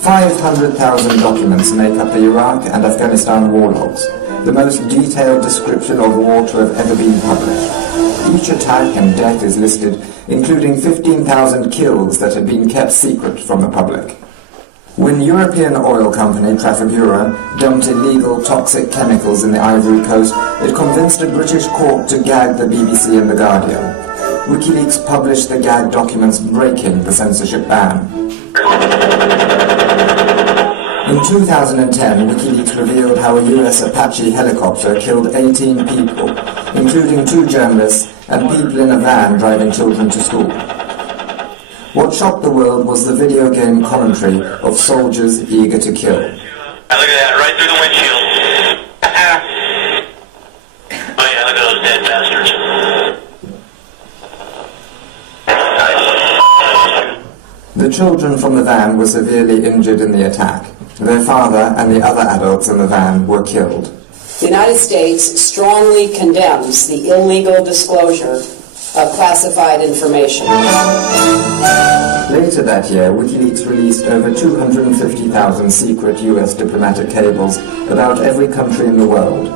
500,000 documents make up the Iraq and Afghanistan war logs, the most detailed description of war to have ever been published. Each attack and death is listed, including 15,000 kills that had been kept secret from the public. When European oil company Trafigura dumped illegal toxic chemicals in the Ivory Coast, it convinced a British court to gag the BBC and The Guardian. Wikileaks published the gag documents breaking the censorship ban. In 2010, Wikileaks revealed how a US Apache helicopter killed 18 people, including 2 journalists and people in a van driving children to school. What shocked the world was the video game commentary of soldiers eager to kill. Look at that, right through the windshield. Oh yeah, look at those dead bastards. The children from the van were severely injured in the attack. Their father and the other adults in the van were killed. The United States strongly condemns the illegal disclosure of classified information. Later that year, Wikileaks released over 250,000 secret US diplomatic cables about every country in the world.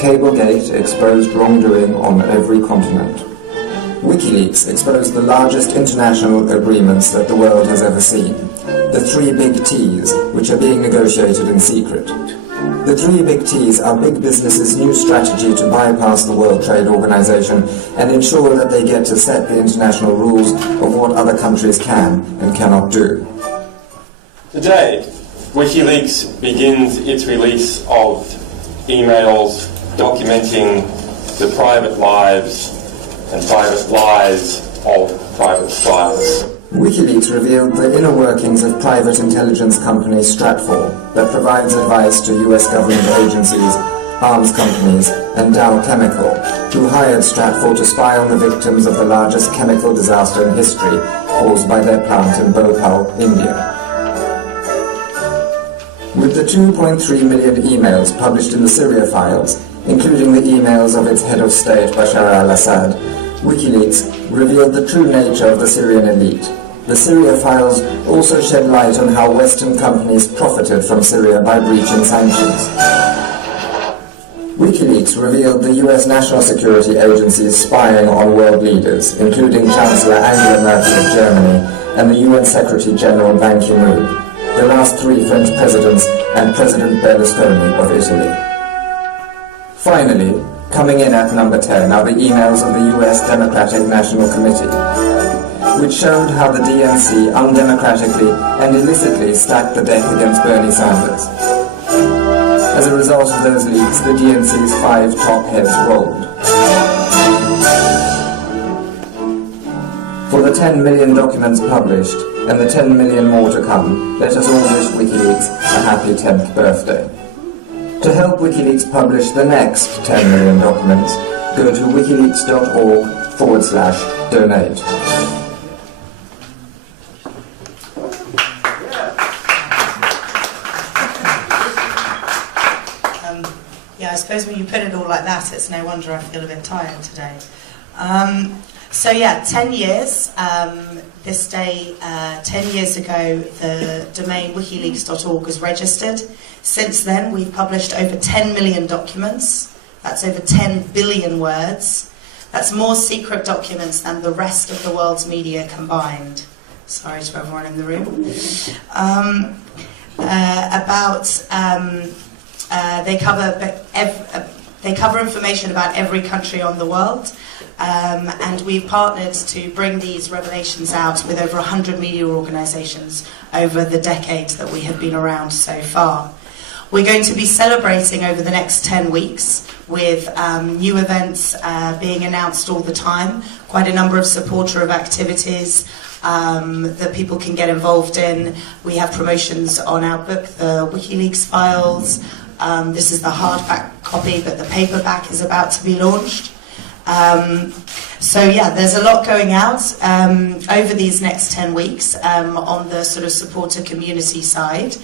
Cablegate exposed wrongdoing on every continent. Wikileaks exposed the largest international agreements that the world has ever seen. The 3 big T's, which are being negotiated in secret. The 3 big T's are big businesses' new strategy to bypass the World Trade Organization and ensure that they get to set the international rules of what other countries can and cannot do. Today, Wikileaks begins its release of emails documenting the private lives and private lies of private spies. Wikileaks revealed the inner workings of private intelligence company Stratfor that provides advice to US government agencies, arms companies, and Dow Chemical, who hired Stratfor to spy on the victims of the largest chemical disaster in history caused by their plant in Bhopal, India. With the 2.3 million emails published in the Syria files, including the emails of its head of state Bashar al-Assad, Wikileaks revealed the true nature of the Syrian elite. The Syria files also shed light on how Western companies profited from Syria by breaching sanctions. Wikileaks revealed the US National Security Agency's spying on world leaders, including Chancellor Angela Merkel of Germany and the UN Secretary General Ban Ki-moon, the last 3 French presidents, and President Berlusconi of Italy. Finally, coming in at number 10 are the emails of the US Democratic National Committee, which showed how the DNC undemocratically and illicitly stacked the deck against Bernie Sanders. As a result of those leaks, the DNC's 5 top heads rolled. For the 10 million documents published, and the 10 million more to come, let us all wish Wikileaks a happy 10th birthday. To help Wikileaks publish the next 10 million documents, go to wikileaks.org/donate. Yeah, I suppose when you put it all like that, it's no wonder I feel a bit tired today. So yeah, 10 years. This day, 10 years ago, the domain wikileaks.org was registered. Since then, we've published over 10 million documents. That's over 10 billion words. That's more secret documents than the rest of the world's media combined. Sorry to everyone in the room. They cover information about every country on the world. And we've partnered to bring these revelations out with over 100 media organisations over the decade that we have been around so far. We're going to be celebrating over the next 10 weeks with new events being announced all the time, quite a number of supporter of activities that people can get involved in. We have promotions on our book, the WikiLeaks Files. This is the hardback copy, but the paperback is about to be launched. So yeah, there's a lot going out over these next 10 weeks on the sort of supporter community side.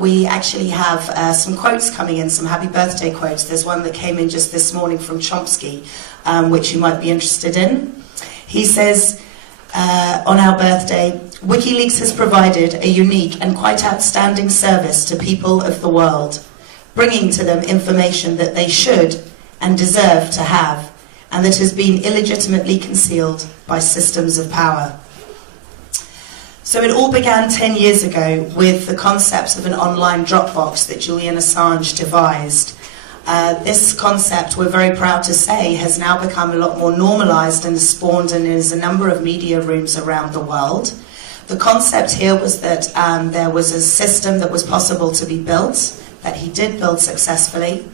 We actually have some quotes coming in, some happy birthday quotes. There's one that came in just this morning from Chomsky, which you might be interested in. He says, on our birthday, Wikileaks has provided a unique and quite outstanding service to people of the world, bringing to them information that they should and deserve to have, and that has been illegitimately concealed by systems of power. So it all began 10 years ago with the concept of an online Dropbox that Julian Assange devised. This concept, we're very proud to say, has now become a lot more normalised and has spawned and is a number of media rooms around the world. The concept here was that there was a system that was possible to be built, that he did build successfully,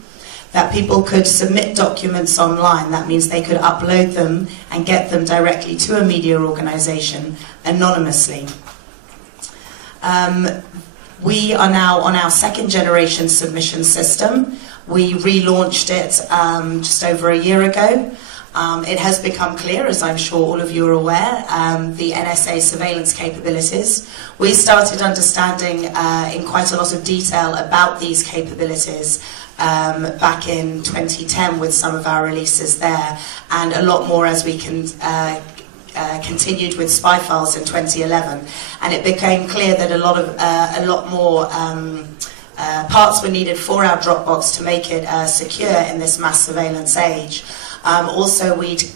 that people could submit documents online. That means they could upload them and get them directly to a media organisation anonymously. We are now on our second generation submission system. We relaunched it just over a year ago. It has become clear, as I'm sure all of you are aware, the NSA surveillance capabilities. We started understanding in quite a lot of detail about these capabilities back in 2010 with some of our releases there, and a lot more as we continued with spy files in 2011, and it became clear that a lot more parts were needed for our Dropbox to make it secure in this mass surveillance age. Also, we'd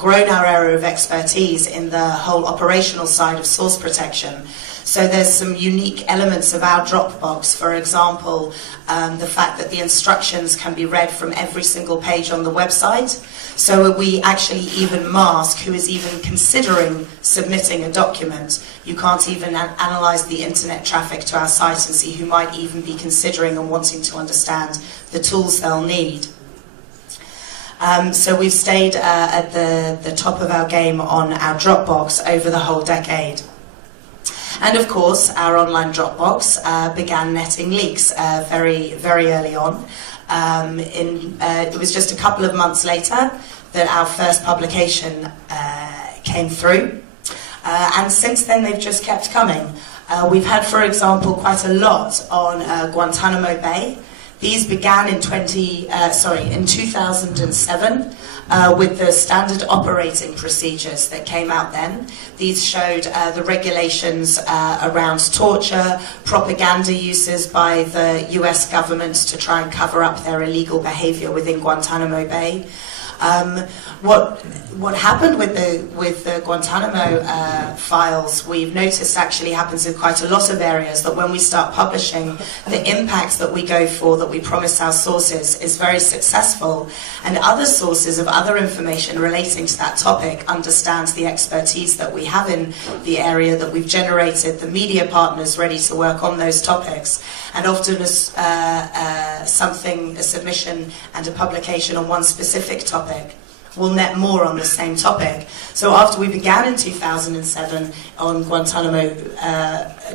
grown our area of expertise in the whole operational side of source protection. So there's some unique elements of our Dropbox, for example, the fact that the instructions can be read from every single page on the website. So we actually even mask who is even considering submitting a document. You can't even analyse the internet traffic to our site and see who might even be considering and wanting to understand the tools they'll need. So we've stayed at the top of our game on our Dropbox over the whole decade. And of course, our online Dropbox began netting leaks very, very early on. It was just a couple of months later that our first publication came through. And since then, they've just kept coming. We've had, for example, quite a lot on Guantanamo Bay. These began in 2007 with the standard operating procedures that came out then. These showed the regulations around torture, propaganda uses by the US government to try and cover up their illegal behavior within Guantanamo Bay. What happened with the Guantanamo files, we've noticed actually happens in quite a lot of areas, that when we start publishing, the impact that we go for, that we promise our sources, is very successful, and other sources of other information relating to that topic understands the expertise that we have in the area, that we've generated the media partners ready to work on those topics, and often a submission and a publication on one specific topic will net more on the same topic. So after we began in 2007 on Guantanamo,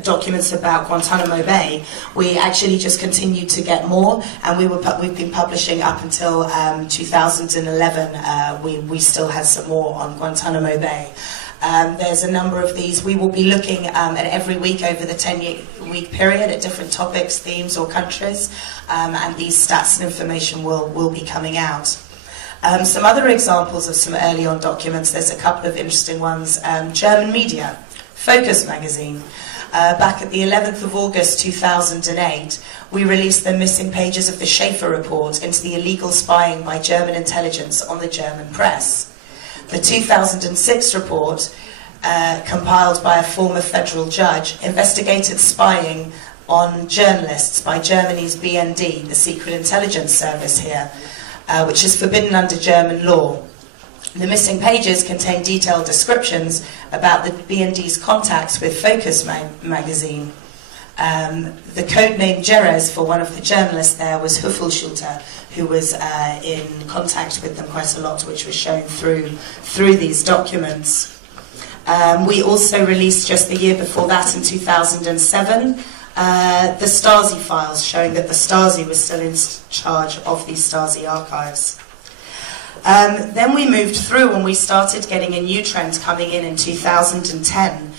documents about Guantanamo Bay, we actually just continued to get more, and we've been publishing up until 2011. We still had some more on Guantanamo Bay. There's a number of these. We will be looking at every week over the 10-week period at different topics, themes or countries, and these stats and information will be coming out. Some other examples of some early on documents, there's a couple of interesting ones. German media, Focus magazine. Back at the 11th of August 2008, we released the missing pages of the Schaefer report into the illegal spying by German intelligence on the German press. The 2006 report, compiled by a former federal judge, investigated spying on journalists by Germany's BND, the Secret Intelligence Service here, which is forbidden under German law. The missing pages contain detailed descriptions about the BND's contacts with Focus magazine. The codename Jerez for one of the journalists there was Huffelschulter, who was in contact with them quite a lot, which was shown through these documents. We also released just the year before that, in 2007, the Stasi files, showing that the Stasi was still in charge of these Stasi archives. Then we moved through and we started getting a new trend coming in 2010.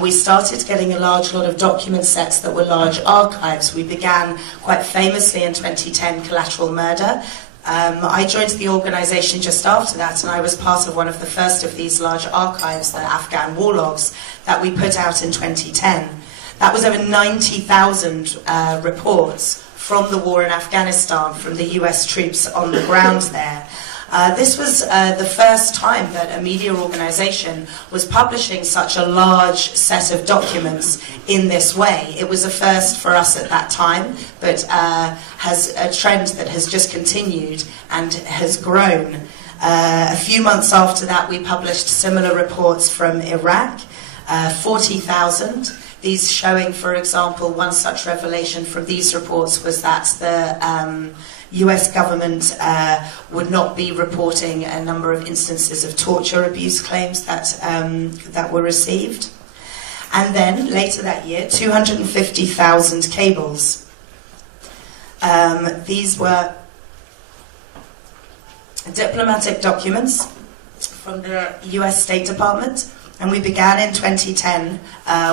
We started getting a large lot of document sets that were large archives. We began quite famously in 2010 Collateral Murder. I joined the organisation just after that, and I was part of one of the first of these large archives, the Afghan war logs, that we put out in 2010. That was over 90,000 reports from the war in Afghanistan, from the US troops on the ground there. This was the first time that a media organisation was publishing such a large set of documents in this way. It was a first for us at that time, but has a trend that has just continued and has grown. A few months after that, we published similar reports from Iraq, 40,000. These showing, for example, one such revelation from these reports was that the US government would not be reporting a number of instances of torture abuse claims that were received. And then, later that year, 250,000 cables. These were diplomatic documents from the US State Department. And we began in 2010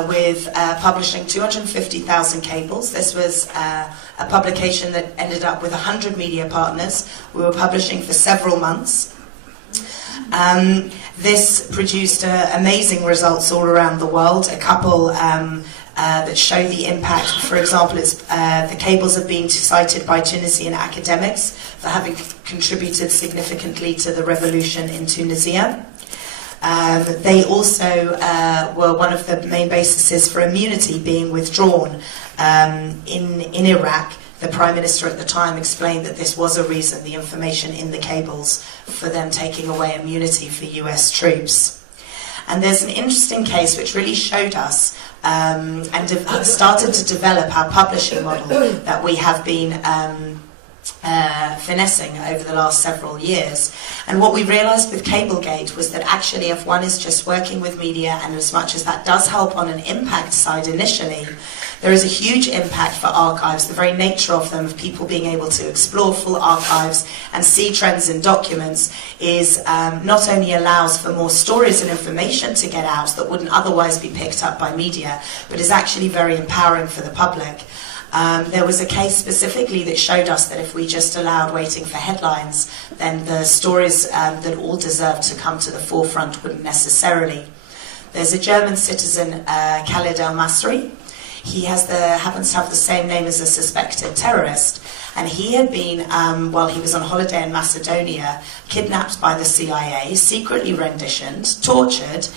with publishing 250,000 cables. This was a publication that ended up with 100 media partners. We were publishing for several months. This produced amazing results all around the world. A couple that show the impact. For example, the cables have been cited by Tunisian academics for having contributed significantly to the revolution in Tunisia. They also were one of the main bases for immunity being withdrawn in Iraq. The Prime Minister at the time explained that this was a reason, the information in the cables, for them taking away immunity for US troops. And there's an interesting case which really showed us and started to develop our publishing model that we have been finessing over the last several years. And what we realized with Cablegate was that actually if one is just working with media, and as much as that does help on an impact side initially, there is a huge impact for archives. The very nature of them, of people being able to explore full archives and see trends in documents, is not only allows for more stories and information to get out that wouldn't otherwise be picked up by media, but is actually very empowering for the public. There was a case specifically that showed us that if we just allowed waiting for headlines, then the stories that all deserve to come to the forefront wouldn't necessarily. There's a German citizen, Khalid El-Masri. He happens to have the same name as a suspected terrorist, and he had been, while he was on holiday in Macedonia, kidnapped by the CIA, secretly renditioned, tortured,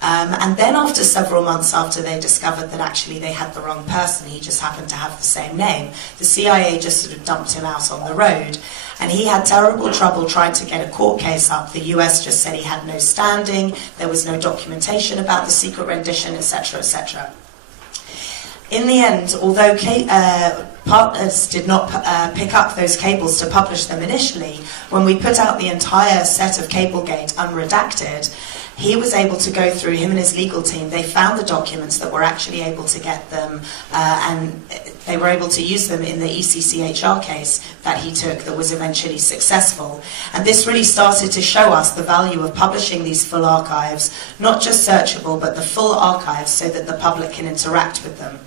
and then after several months after they discovered that actually they had the wrong person, he just happened to have the same name, the CIA just sort of dumped him out on the road. And he had terrible trouble trying to get a court case up. The US just said he had no standing, there was no documentation about the secret rendition, etc., etc. In the end, although partners did not pick up those cables to publish them initially, when we put out the entire set of Cablegate unredacted, he was able to go through, him and his legal team, they found the documents that were actually able to get them, and they were able to use them in the ECCHR case that he took that was eventually successful. And this really started to show us the value of publishing these full archives, not just searchable, but the full archives so that the public can interact with them.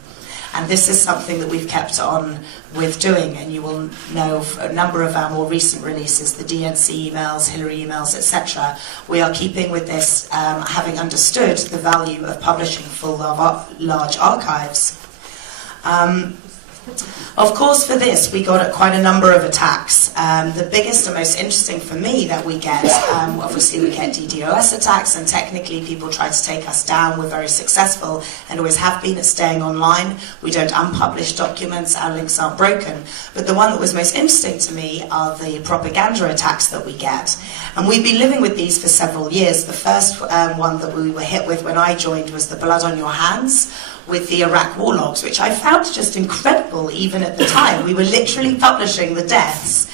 And this is something that we've kept on with doing, and you will know a number of our more recent releases, the DNC emails, Hillary emails, etc. We are keeping with this, having understood the value of publishing full large archives. Of course, for this, we got quite a number of attacks. The biggest and most interesting for me that we get, obviously we get DDoS attacks, and technically people try to take us down. We're very successful and always have been at staying online. We don't unpublish documents, our links aren't broken. But the one that was most interesting to me are the propaganda attacks that we get. And we've been living with these for several years. The first one that we were hit with when I joined was the blood on your hands, with the Iraq war logs, which I found just incredible even at the time. We were literally publishing the deaths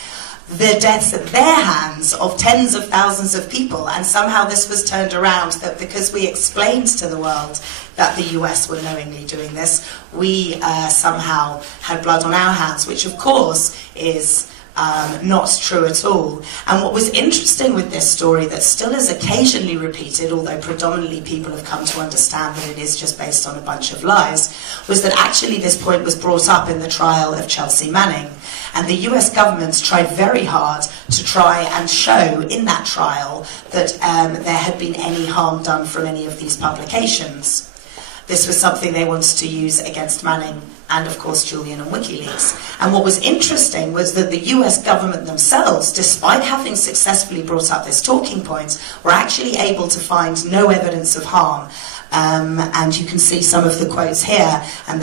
at their hands of tens of thousands of people, and somehow this was turned around that because we explained to the world that the US were knowingly doing this, we somehow had blood on our hands, which of course is not true at all. And what was interesting with this story that still is occasionally repeated, although predominantly people have come to understand that it is just based on a bunch of lies, was that actually this point was brought up in the trial of Chelsea Manning. And the US government tried very hard to try and show in that trial that there had been any harm done from any of these publications. This was something they wanted to use against Manning and, of course, Julian and Wikileaks. And what was interesting was that the US government themselves, despite having successfully brought up this talking point, were actually able to find no evidence of harm. And you can see some of the quotes here, and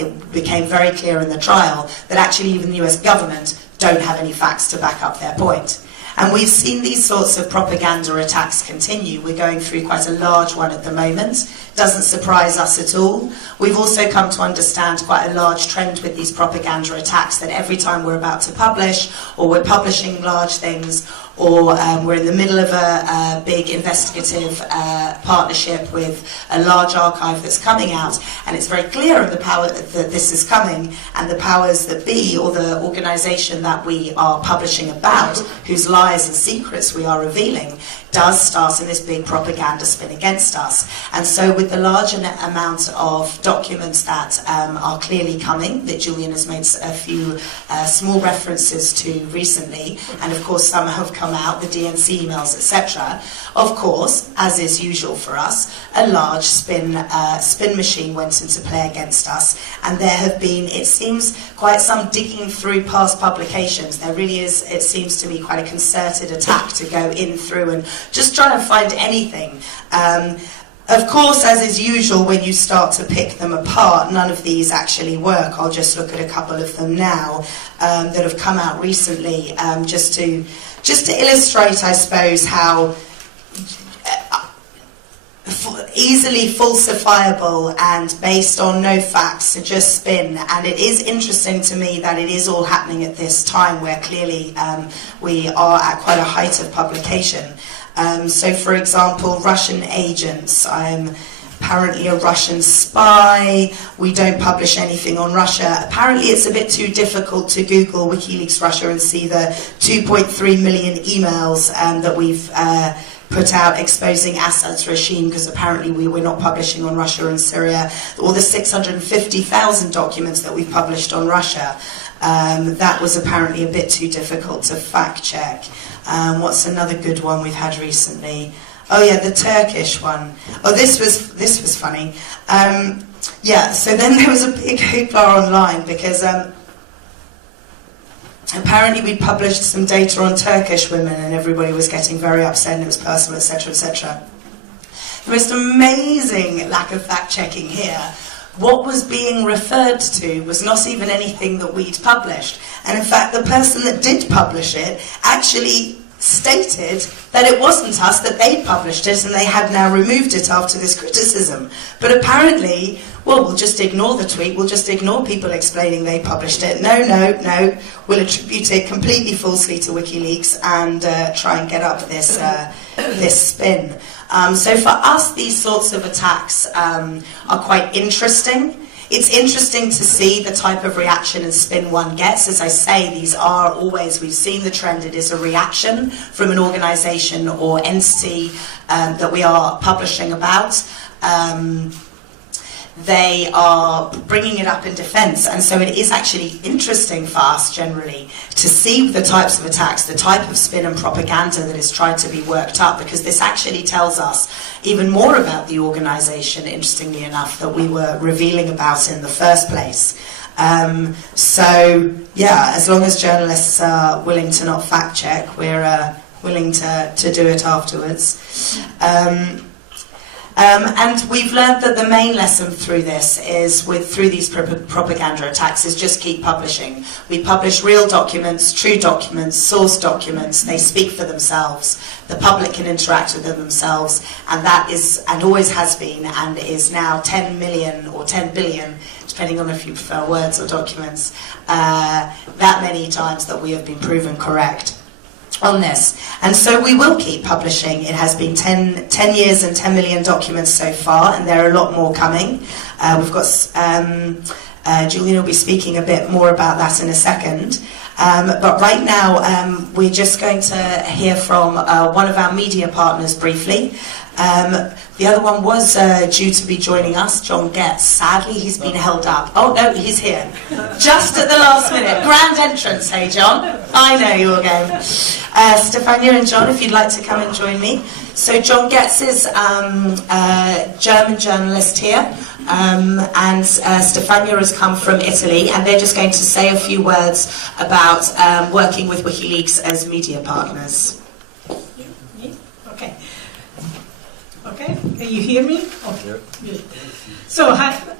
it became very clear in the trial that actually even the US government don't have any facts to back up their point. And we've seen these sorts of propaganda attacks continue. We're going through quite a large one at the moment. Doesn't surprise us at all. We've also come to understand quite a large trend with these propaganda attacks, that every time we're about to publish, or we're publishing large things, or we're in the middle of a big investigative partnership with a large archive that's coming out, and it's very clear of the power that this is coming, and the powers that be, or the organisation that we are publishing about, whose lies and secrets we are revealing, does start in this big propaganda spin against us. And so with the large amount of documents that are clearly coming, that Julian has made a few small references to recently, and of course some have come out, the DNC emails, etc. Of course, as is usual for us, a large spin machine went into play against us, and there have been, it seems, quite some digging through past publications. There really is, it seems to me, quite a concerted attack to go in through and just try and find anything. Of course, as is usual, when you start to pick them apart, none of these actually work. I'll just look at a couple of them now that have come out recently, just to illustrate, I suppose, how easily falsifiable and based on no facts, just spin. And it is interesting to me that it is all happening at this time where clearly we are at quite a height of publication. So, for example, Russian agents. I'm apparently a Russian spy. We don't publish anything on Russia. Apparently it's a bit too difficult to Google WikiLeaks Russia and see the 2.3 million emails that we've put out exposing Assad's regime, because apparently we're not publishing on Russia and Syria, or the 650,000 documents that we've published on Russia. That was apparently a bit too difficult to fact check. What's another good one we've had recently? Oh yeah, the Turkish one. Oh, this was funny. Yeah, so then there was a big hoopla online because apparently we'd published some data on Turkish women and everybody was getting very upset and it was personal, etc., etc. The most amazing lack of fact-checking here. What was being referred to was not even anything that we'd published. And in fact, the person that did publish it actually stated that it wasn't us, that they'd published it and they had now removed it after this criticism. But apparently, well, we'll just ignore the tweet, we'll just ignore people explaining they published it. No, we'll attribute it completely falsely to WikiLeaks and try and get up this spin. So for us, these sorts of attacks are quite interesting. It's interesting to see the type of reaction and spin one gets. As I say, these are always, we've seen the trend, it is a reaction from an organisation or entity that we are publishing about. They are bringing it up in defence, and so it is actually interesting for us generally to see the types of attacks, the type of spin and propaganda that is tried to be worked up, because this actually tells us even more about the organisation, interestingly enough, that we were revealing about in the first place. So yeah, as long as journalists are willing to not fact check, we're willing to do it afterwards. And we've learned that the main lesson through this is, through these propaganda attacks, is just keep publishing. We publish real documents, true documents, source documents. They speak for themselves. The public can interact with them themselves, and that is, and always has been, and is now 10 million or 10 billion, depending on if you prefer words or documents, that many times that we have been proven correct on this. And so we will keep publishing. It has been 10 years and 10 million documents so far, and there are a lot more coming. We've got Julian will be speaking a bit more about that in a second. But right now, we're just going to hear from one of our media partners briefly. The other one was due to be joining us, John Getz. Sadly, he's been held up. Oh, no, he's here. Just at the last minute. Grand entrance, hey, John. I know you're game. Stefania and John, if you'd like to come and join me. So John Getz is a German journalist here, and Stefania has come from Italy, and they're just going to say a few words about working with Wikileaks as media partners. Okay. Okay, can you hear me? Okay, good. So,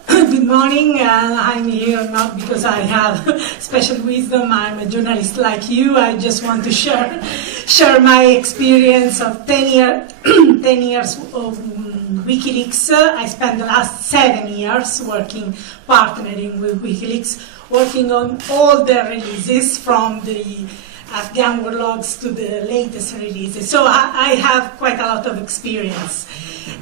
good morning. I'm here not because I have special wisdom. I'm a journalist like you. I just want to share my experience of 10 years of Wikileaks. I spent the last 7 years partnering with Wikileaks, working on all their releases from the Afghan warlogs to the latest releases. So I have quite a lot of experience.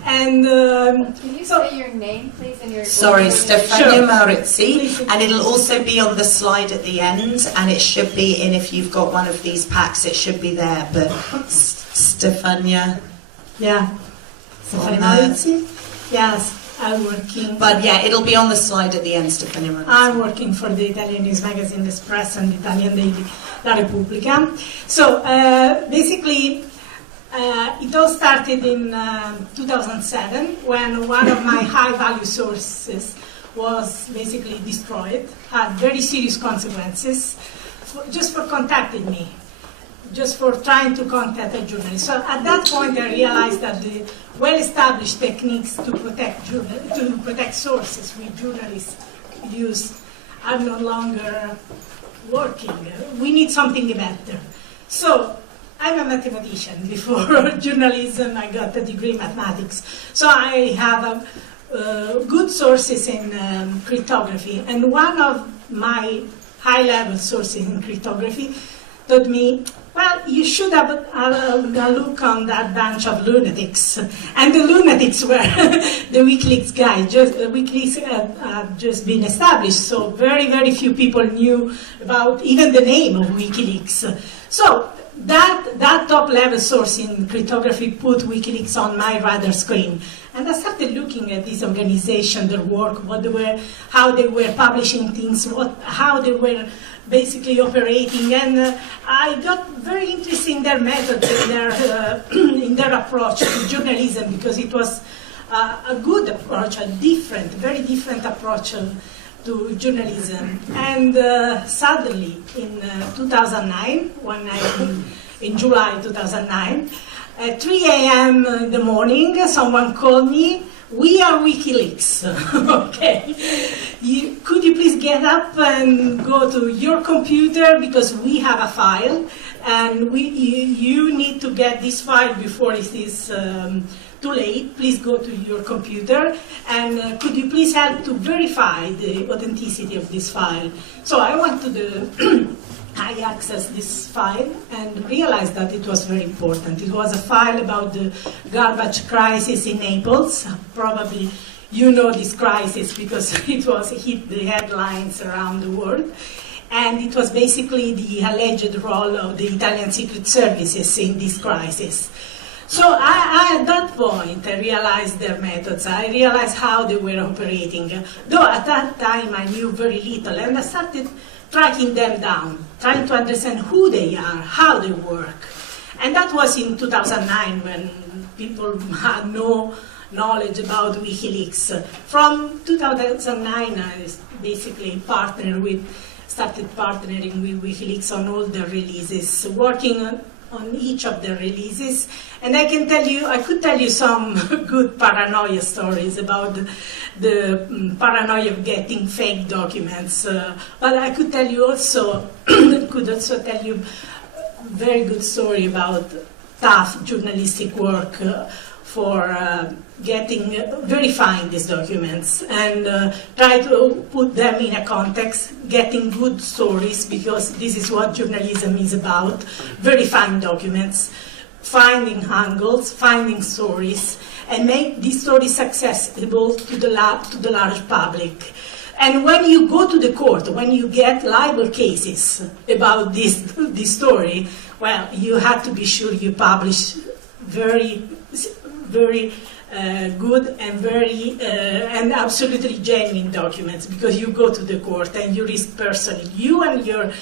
And can you say your name, please? And your Stefania Maurizzi, and it'll also be on the slide at the end, and it should be in, if you've got one of these packs, it should be there. But Stefania, Stefania Maurizzi, yes. I'm working. But yeah, it'll be on the slide at the end, Stefania Maurizzi. I'm working for the Italian news magazine L'Espresso and the Italian daily La Repubblica. So basically, it all started in 2007 when one of my high-value sources was basically destroyed, had very serious consequences, just for contacting me, just for trying to contact a journalist. So at that point I realized that the well-established techniques to protect sources which journalists use are no longer working. We need something better. So I'm a mathematician. Before journalism, I got a degree in mathematics. So I have good sources in cryptography. And one of my high-level sources in cryptography told me, well, you should have a look on that bunch of lunatics. And the lunatics were the Wikileaks guys. Wikileaks had just been established, so very, very few people knew about even the name of Wikileaks. So that top-level source in cryptography put Wikileaks on my radar screen. And I started looking at this organization, their work, how they were publishing things, how they were basically operating, and I got very interested in their methods, in their approach to journalism, because it was a good approach, very different approach to journalism. And suddenly, in 2009, in July 2009, at 3 a.m. in the morning, someone called me. We are Wikileaks. Okay. Could you please get up and go to your computer, because we have a file, and you need to get this file before it is too late. Please go to your computer, and could you please help to verify the authenticity of this file? So I went to the I accessed this file and realized that it was very important. It was a file about the garbage crisis in Naples. Probably you know this crisis because it hit the headlines around the world. And it was basically the alleged role of the Italian secret services in this crisis. So at that point, I realized their methods. I realized how they were operating. Though at that time I knew very little, and I started tracking them down, trying to understand who they are, how they work. And that was in 2009, when people had no knowledge about WikiLeaks. From 2009, I basically started partnering with WikiLeaks on all their releases, working on each of the releases. And I could tell you some good paranoia stories about the paranoia of getting fake documents. But I could tell you also, tell you a very good story about tough journalistic work for verifying these documents and try to put them in a context, getting good stories, because this is what journalism is about, verifying documents, finding angles, finding stories, and make these stories accessible to the large public. And when you go to the court, when you get libel cases about this story, well, you have to be sure you publish very good and and absolutely genuine documents, because you go to the court and you risk personally, you and your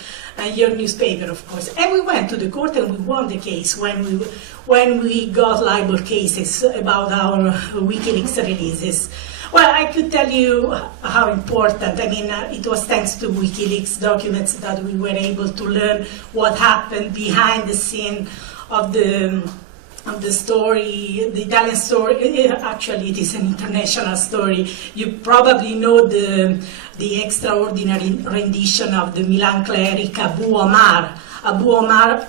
newspaper, of course. And we went to the court and we won the case when we got libel cases about our WikiLeaks releases. Well, I could tell you how important. I mean, it was thanks to WikiLeaks documents that we were able to learn what happened behind the scene of the story, the Italian story. Actually, it is an international story. You probably know the extraordinary rendition of the Milan cleric Abu Omar. Abu Omar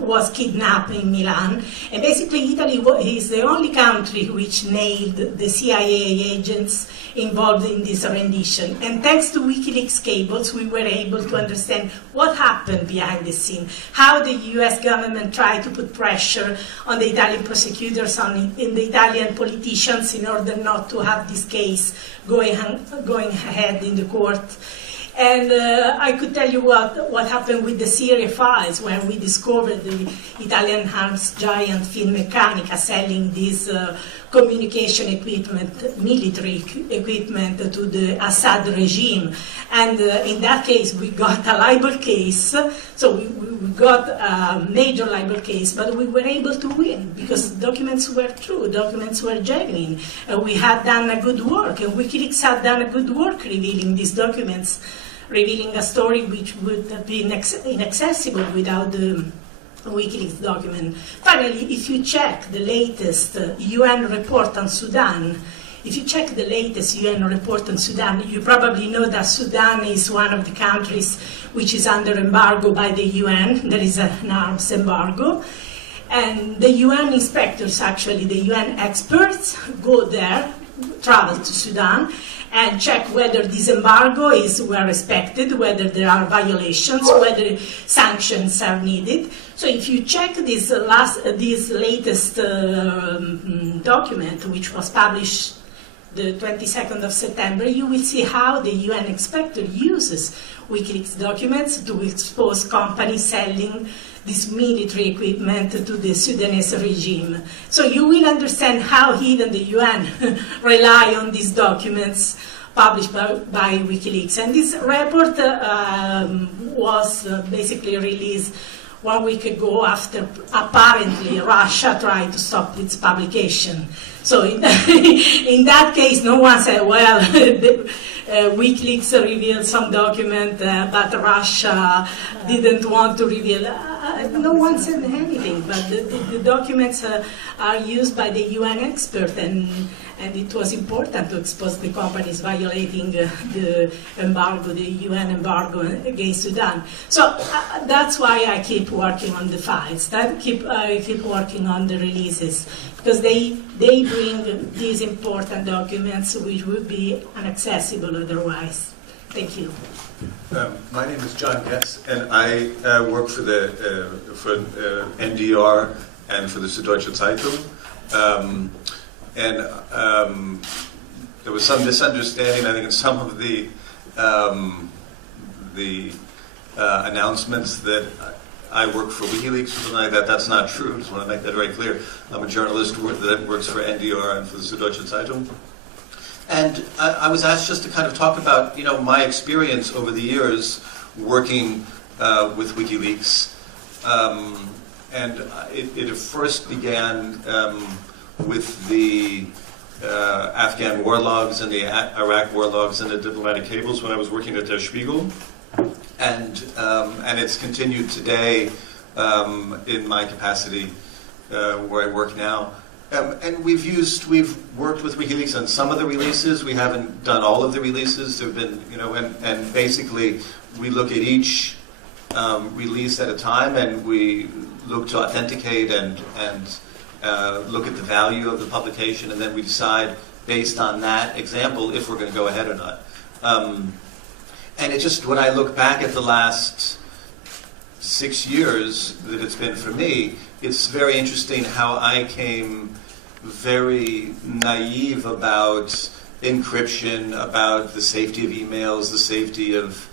was kidnapped in Milan, and basically Italy is the only country which nailed the CIA agents involved in this rendition. And thanks to WikiLeaks cables, we were able to understand what happened behind the scene, how the US government tried to put pressure on the Italian prosecutors, on the Italian politicians, in order not to have this case going ahead in the court. And I could tell you what happened with the Syria files, when we discovered the Italian arms giant Finmeccanica selling this communication equipment, military equipment, to the Assad regime. And in that case, we got a libel case. So we got a major libel case, but we were able to win because documents were true, documents were genuine. We had done a good work, and WikiLeaks had done a good work revealing these documents, revealing a story which would have been inaccessible without the WikiLeaks document. Finally, if you check the latest UN report on Sudan, you probably know that Sudan is one of the countries which is under embargo by the UN. There is an arms embargo. And the UN inspectors, actually, the UN experts, go there, travel to Sudan, and check whether this embargo is well respected, whether there are violations, whether sanctions are needed. So if you check this latest document, which was published the 22nd of September, you will see how the UN inspector uses WikiLeaks documents to expose companies selling this military equipment to the Sudanese regime. So you will understand how even the UN rely on these documents published by WikiLeaks. And this report was basically released 1 week ago after apparently Russia tried to stop its publication. So in that case, no one said, well, WikiLeaks revealed some document, but Russia didn't want to reveal. No one said anything, but the documents are used by the UN expert, and it was important to expose the companies violating the embargo, the UN embargo against Sudan. So that's why I keep working on the files. I keep working on the releases, because they bring these important documents which would be inaccessible otherwise. Thank you. My name is John Getz, and I work for NDR and for the Süddeutsche Zeitung. There was some misunderstanding, I think, in some of the announcements that I work for WikiLeaks or something like that. That's not true. I just want to make that very clear. I'm a journalist that works for NDR and for the Süddeutsche Zeitung. And I was asked just to kind of talk about, my experience over the years working with WikiLeaks. And it first began with the Afghan war logs and the Iraq war logs and the diplomatic cables when I was working at Der Spiegel. And it's continued today in my capacity where I work now. And we've worked with WikiLeaks on some of the releases. We haven't done all of the releases. There've been, and basically we look at each release at a time, and we look to authenticate and look at the value of the publication, and then we decide based on that example if we're going to go ahead or not. And it just, when I look back at the last 6 years that it's been for me, it's very interesting how I came very naive about encryption, about the safety of emails, the safety of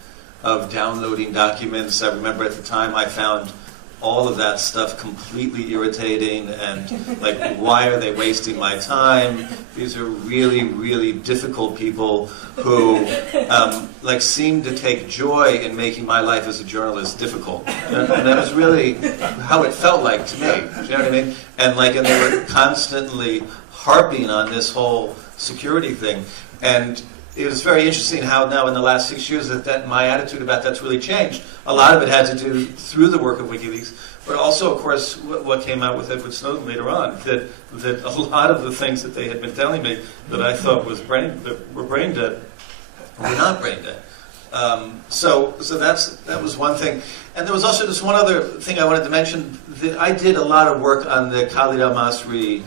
downloading documents. I remember at the time I found all of that stuff completely irritating, and like, why are they wasting my time? These are really, really difficult people who like seem to take joy in making my life as a journalist difficult. And that was really how it felt like to me. Do you know what I mean? And they were constantly harping on this whole security thing. And it was very interesting how now in the last 6 years that my attitude about that's really changed. A lot of it had to do through the work of WikiLeaks, but also, of course, what came out with Edward Snowden later on, that a lot of the things that they had been telling me that I thought were brain dead were not brain dead. So that was one thing. And there was also just one other thing I wanted to mention. That I did a lot of work on the Khalid al-Masri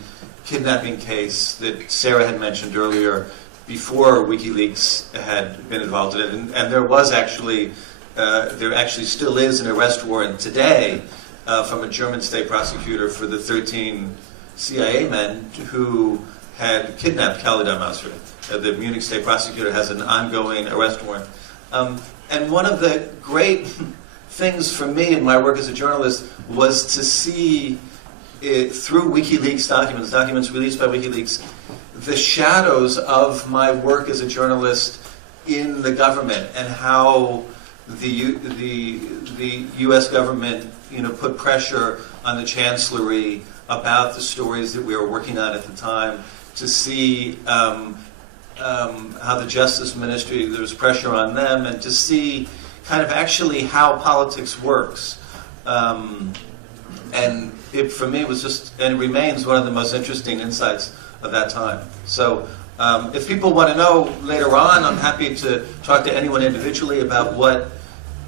kidnapping case that Sarah had mentioned earlier, before WikiLeaks had been involved in it. And there was actually, there actually still is an arrest warrant today from a German state prosecutor for the 13 CIA men who had kidnapped Khalid al-Masri. The Munich state prosecutor has an ongoing arrest warrant. And one of the great things for me in my work as a journalist was to see through WikiLeaks documents released by WikiLeaks, the shadows of my work as a journalist in the government, and how the U.S. government, put pressure on the Chancellery about the stories that we were working on at the time, to see how the Justice Ministry, there was pressure on them, and to see kind of actually how politics works. And it, for me, was just, and remains one of the most interesting insights of that time. So if people want to know later on, I'm happy to talk to anyone individually about what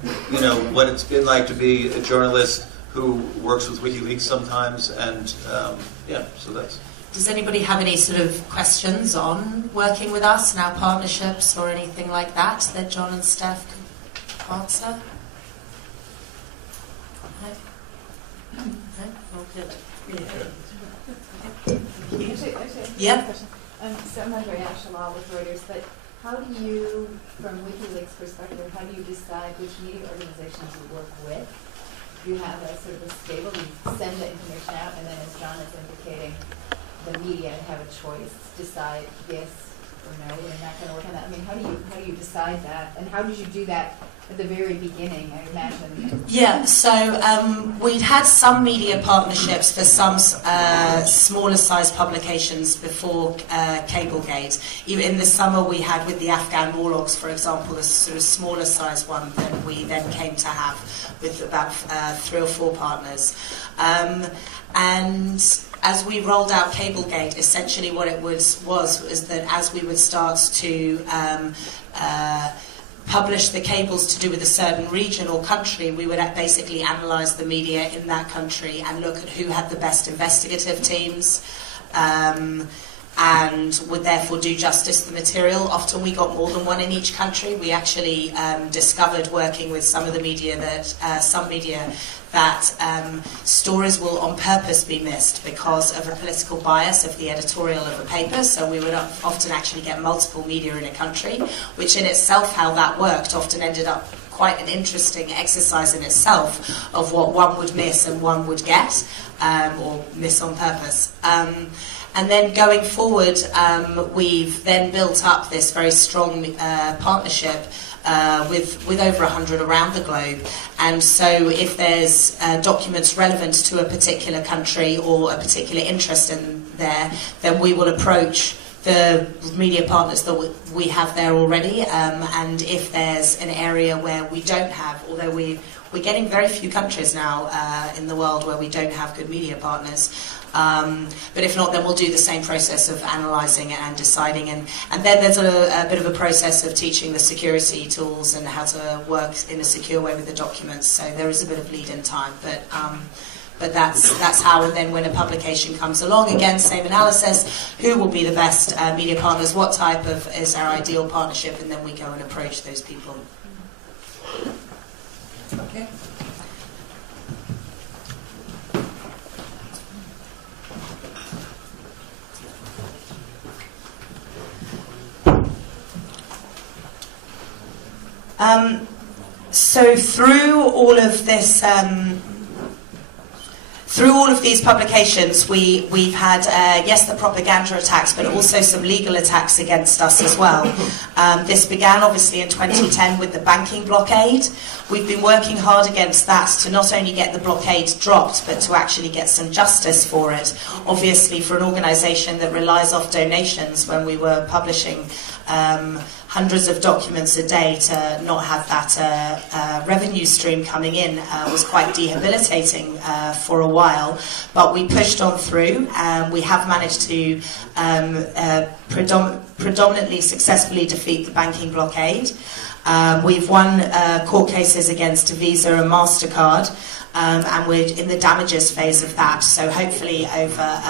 it's been like to be a journalist who works with WikiLeaks sometimes, and so that's. Does anybody have any sort of questions on working with us and our partnerships or anything like that John and Steph can answer? No? All good. Really good. Yeah. So I'm Andrea Shalal with Reuters, but how do you, from WikiLeaks perspective, how do you decide which media organizations you work with? Do you have a sort of a stable, you send the information out, and then as John is indicating, the media have a choice, decide yes or no, we're not going to work on that. I mean, how do you decide that, and how did you do that at the very beginning, I imagine? Yeah, so we'd had some media partnerships for some smaller sized publications before Cablegate. Even in the summer we had with the Afghan war logs, for example, a sort of smaller sized one that we then came to have with about 3 or 4 partners. And as we rolled out Cablegate, essentially what it was that as we would start to publish the cables to do with a certain region or country, we would basically analyse the media in that country and look at who had the best investigative teams, and would therefore do justice to the material. Often we got more than one in each country. We actually discovered, working with some of the media, that stories will on purpose be missed because of a political bias of the editorial of a paper. So we would often actually get multiple media in a country, which in itself, how that worked, often ended up quite an interesting exercise in itself of what one would miss and one would get, or miss on purpose. And then going forward, we've then built up this very strong partnership with over 100 around the globe. And so if there's documents relevant to a particular country or a particular interest in there, then we will approach the media partners that we have there already. And if there's an area where we don't have, although we're getting very few countries now in the world where we don't have good media partners, but if not, then we'll do the same process of analysing and deciding, and then there's a bit of a process of teaching the security tools and how to work in a secure way with the documents. So there is a bit of lead in time, but that's how. And then when a publication comes along, again, same analysis: who will be the best media partners? What type of is our ideal partnership? And then we go and approach those people. Okay. So through all of this, through all of these publications, we've had, yes, the propaganda attacks, but also some legal attacks against us as well. This began obviously in 2010 with the banking blockade. We've been working hard against that to not only get the blockade dropped, but to actually get some justice for it. Obviously, for an organisation that relies off donations, when we were publishing hundreds of documents a day, to not have that revenue stream coming in was quite debilitating for a while. But we pushed on through. We have managed to predominantly successfully defeat the banking blockade. We've won court cases against Visa and MasterCard. And we're in the damages phase of that, so hopefully over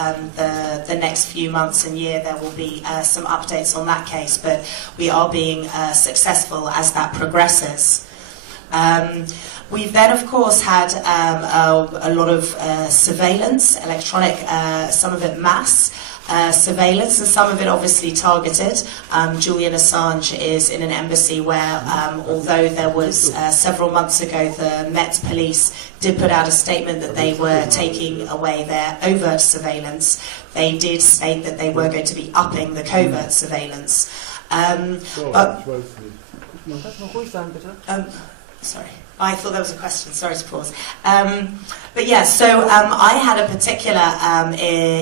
the next few months and year there will be some updates on that case, but we are being successful as that progresses. We've then of course had a lot of surveillance, electronic, some of it mass surveillance, and some of it obviously targeted. Julian Assange is in an embassy where, although there was several months ago the Met Police did put out a statement that they were taking away their overt surveillance, they did state that they were going to be upping the covert surveillance. Sorry, I thought there was a question. Sorry to pause. But yeah, so I had a particular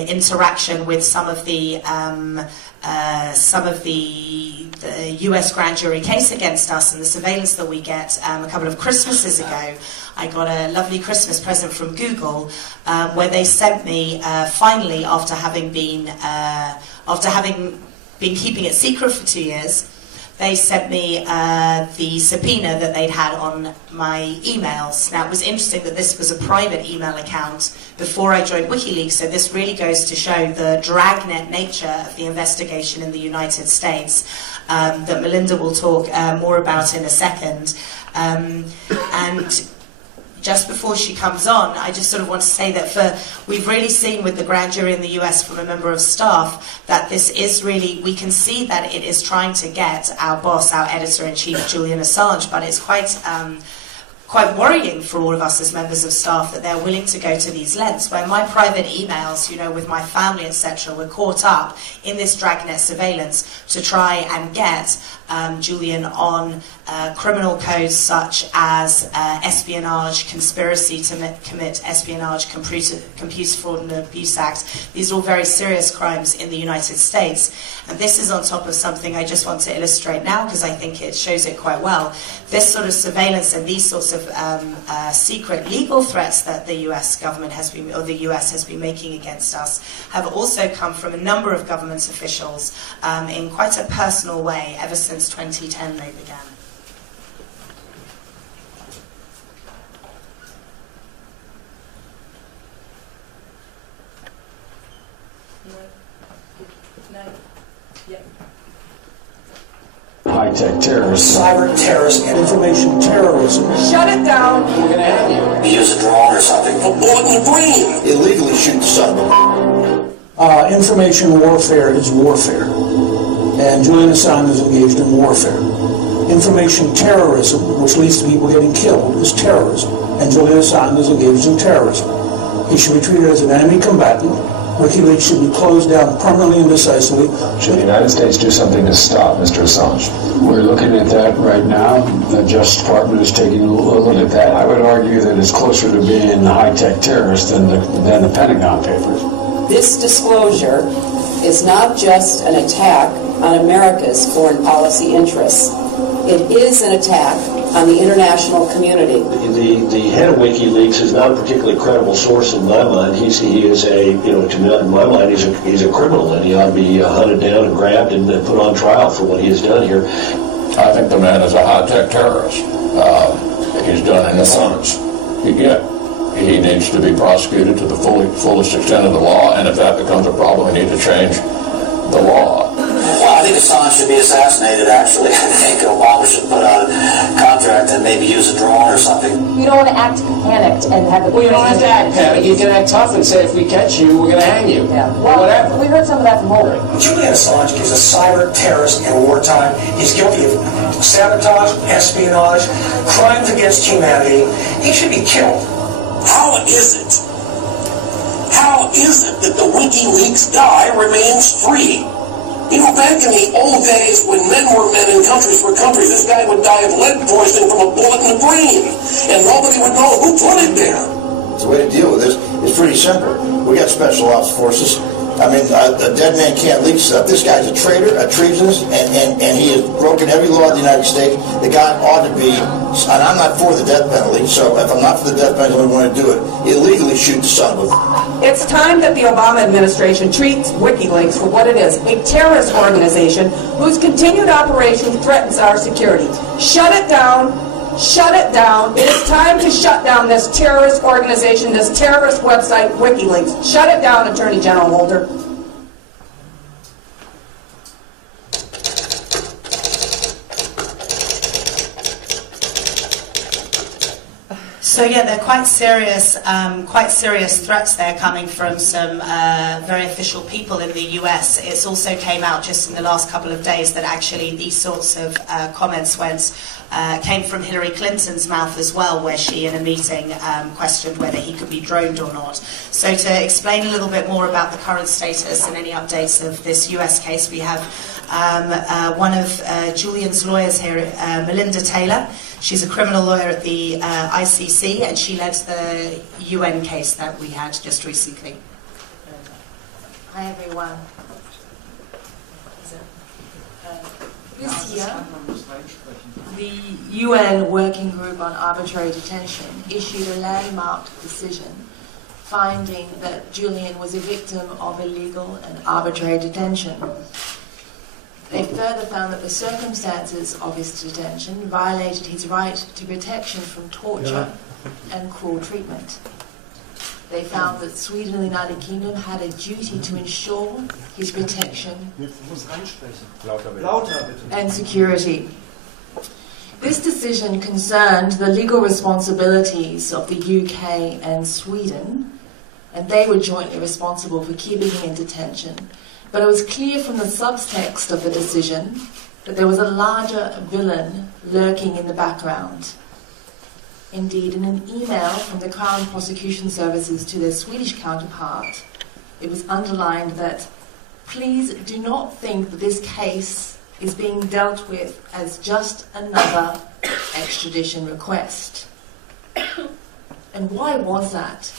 interaction with some of the US grand jury case against us and the surveillance that we get. A couple of Christmases ago, I got a lovely Christmas present from Google, where they sent me finally, after having been keeping it secret for 2 years. They sent me the subpoena that they'd had on my emails. Now, it was interesting that this was a private email account before I joined Wikileaks, so this really goes to show the dragnet nature of the investigation in the United States, that Melinda will talk more about in a second. And just before she comes on, I just sort of want to say that we've really seen with the grand jury in the US from a member of staff that this is really, we can see that it is trying to get our boss, our editor-in-chief, Julian Assange, but it's quite worrying for all of us as members of staff that they're willing to go to these lengths. When my private emails, with my family, etc., were caught up in this dragnet surveillance to try and get Julian on criminal codes such as espionage, conspiracy to commit espionage, computer fraud and abuse act. These are all very serious crimes in the United States. And this is on top of something I just want to illustrate now because I think it shows it quite well. This sort of surveillance and these sorts of secret legal threats that the US government has been, or the US has been making against us, have also come from a number of government officials in quite a personal way ever since 2010 they began. High-tech terrorists, cyber terrorists, and information terrorism. Shut it down. We're going to have you. Use a drone or something. A bullet in your brain. Illegally shoot the son of a... Information warfare is warfare. And Julian Assange is engaged in warfare. Information terrorism, which leads to people getting killed, is terrorism. And Julian Assange is engaged in terrorism. He should be treated as an enemy combatant. Wikileaks should be closed down permanently and decisively. Should the United States do something to stop Mr. Assange? We're looking at that right now. The Justice Department is taking a look at that. I would argue that it's closer to being a high-tech terrorist than the Pentagon Papers. This disclosure is not just an attack on America's foreign policy interests. It is an attack on the international community. The head of WikiLeaks is not a particularly credible source in my mind. He is a, in my mind, he's a criminal, and he ought to be hunted down and grabbed and put on trial for what he has done here. I think the man is a high-tech terrorist. He's done an Assange. He needs to be prosecuted to the fullest extent of the law, and if that becomes a problem, we need to change the law. Well, I think Assange should be assassinated, actually. I think Obama should put out a contract and maybe use a drone or something. You don't want to act panicked and have the... Well, you don't have to act panicked. You can act tough and say, if we catch you, we're going to hang you. Yeah. Well, whatever. We heard some of that from Holder. Julian Assange is a cyber terrorist in wartime. He's guilty of sabotage, espionage, crimes against humanity. He should be killed. How is it that the WikiLeaks guy remains free? You know, back in the old days when men were men and countries were countries, this guy would die of lead poisoning from a bullet in the brain, and nobody would know who put it there. The way to deal with this is pretty simple. We got special ops forces. I mean, a dead man can't leak stuff. This guy's a traitor, a treasonous, and he has broken every law of the United States. The guy ought to be, and I'm not for the death penalty, so if I'm not for the death penalty, I want to do it. Illegally shoot the son of a... It's time that the Obama administration treats WikiLeaks for what it is, a terrorist organization whose continued operation threatens our security. Shut it down. Shut it down. It is time to shut down this terrorist organization, this terrorist website, WikiLeaks. Shut it down, Attorney General Holder. So yeah, they're quite serious threats there coming from some very official people in the US. It's also came out just in the last couple of days that actually these sorts of comments came from Hillary Clinton's mouth as well, where she in a meeting questioned whether he could be droned or not. So to explain a little bit more about the current status and any updates of this US case, we have one of Julian's lawyers here, Melinda Taylor. She's a criminal lawyer at the ICC, and she led the UN case that we had just recently. Hi everyone. This year, the UN Working Group on Arbitrary Detention issued a landmark decision finding that Julian was a victim of illegal and arbitrary detention. They further found that the circumstances of his detention violated his right to protection from torture and cruel treatment. They found that Sweden and the United Kingdom had a duty to ensure his protection and security. This decision concerned the legal responsibilities of the UK and Sweden, and they were jointly responsible for keeping him in detention. But it was clear from the subtext of the decision that there was a larger villain lurking in the background. Indeed, in an email from the Crown Prosecution Services to their Swedish counterpart, it was underlined that, please do not think that this case is being dealt with as just another extradition request. And why was that?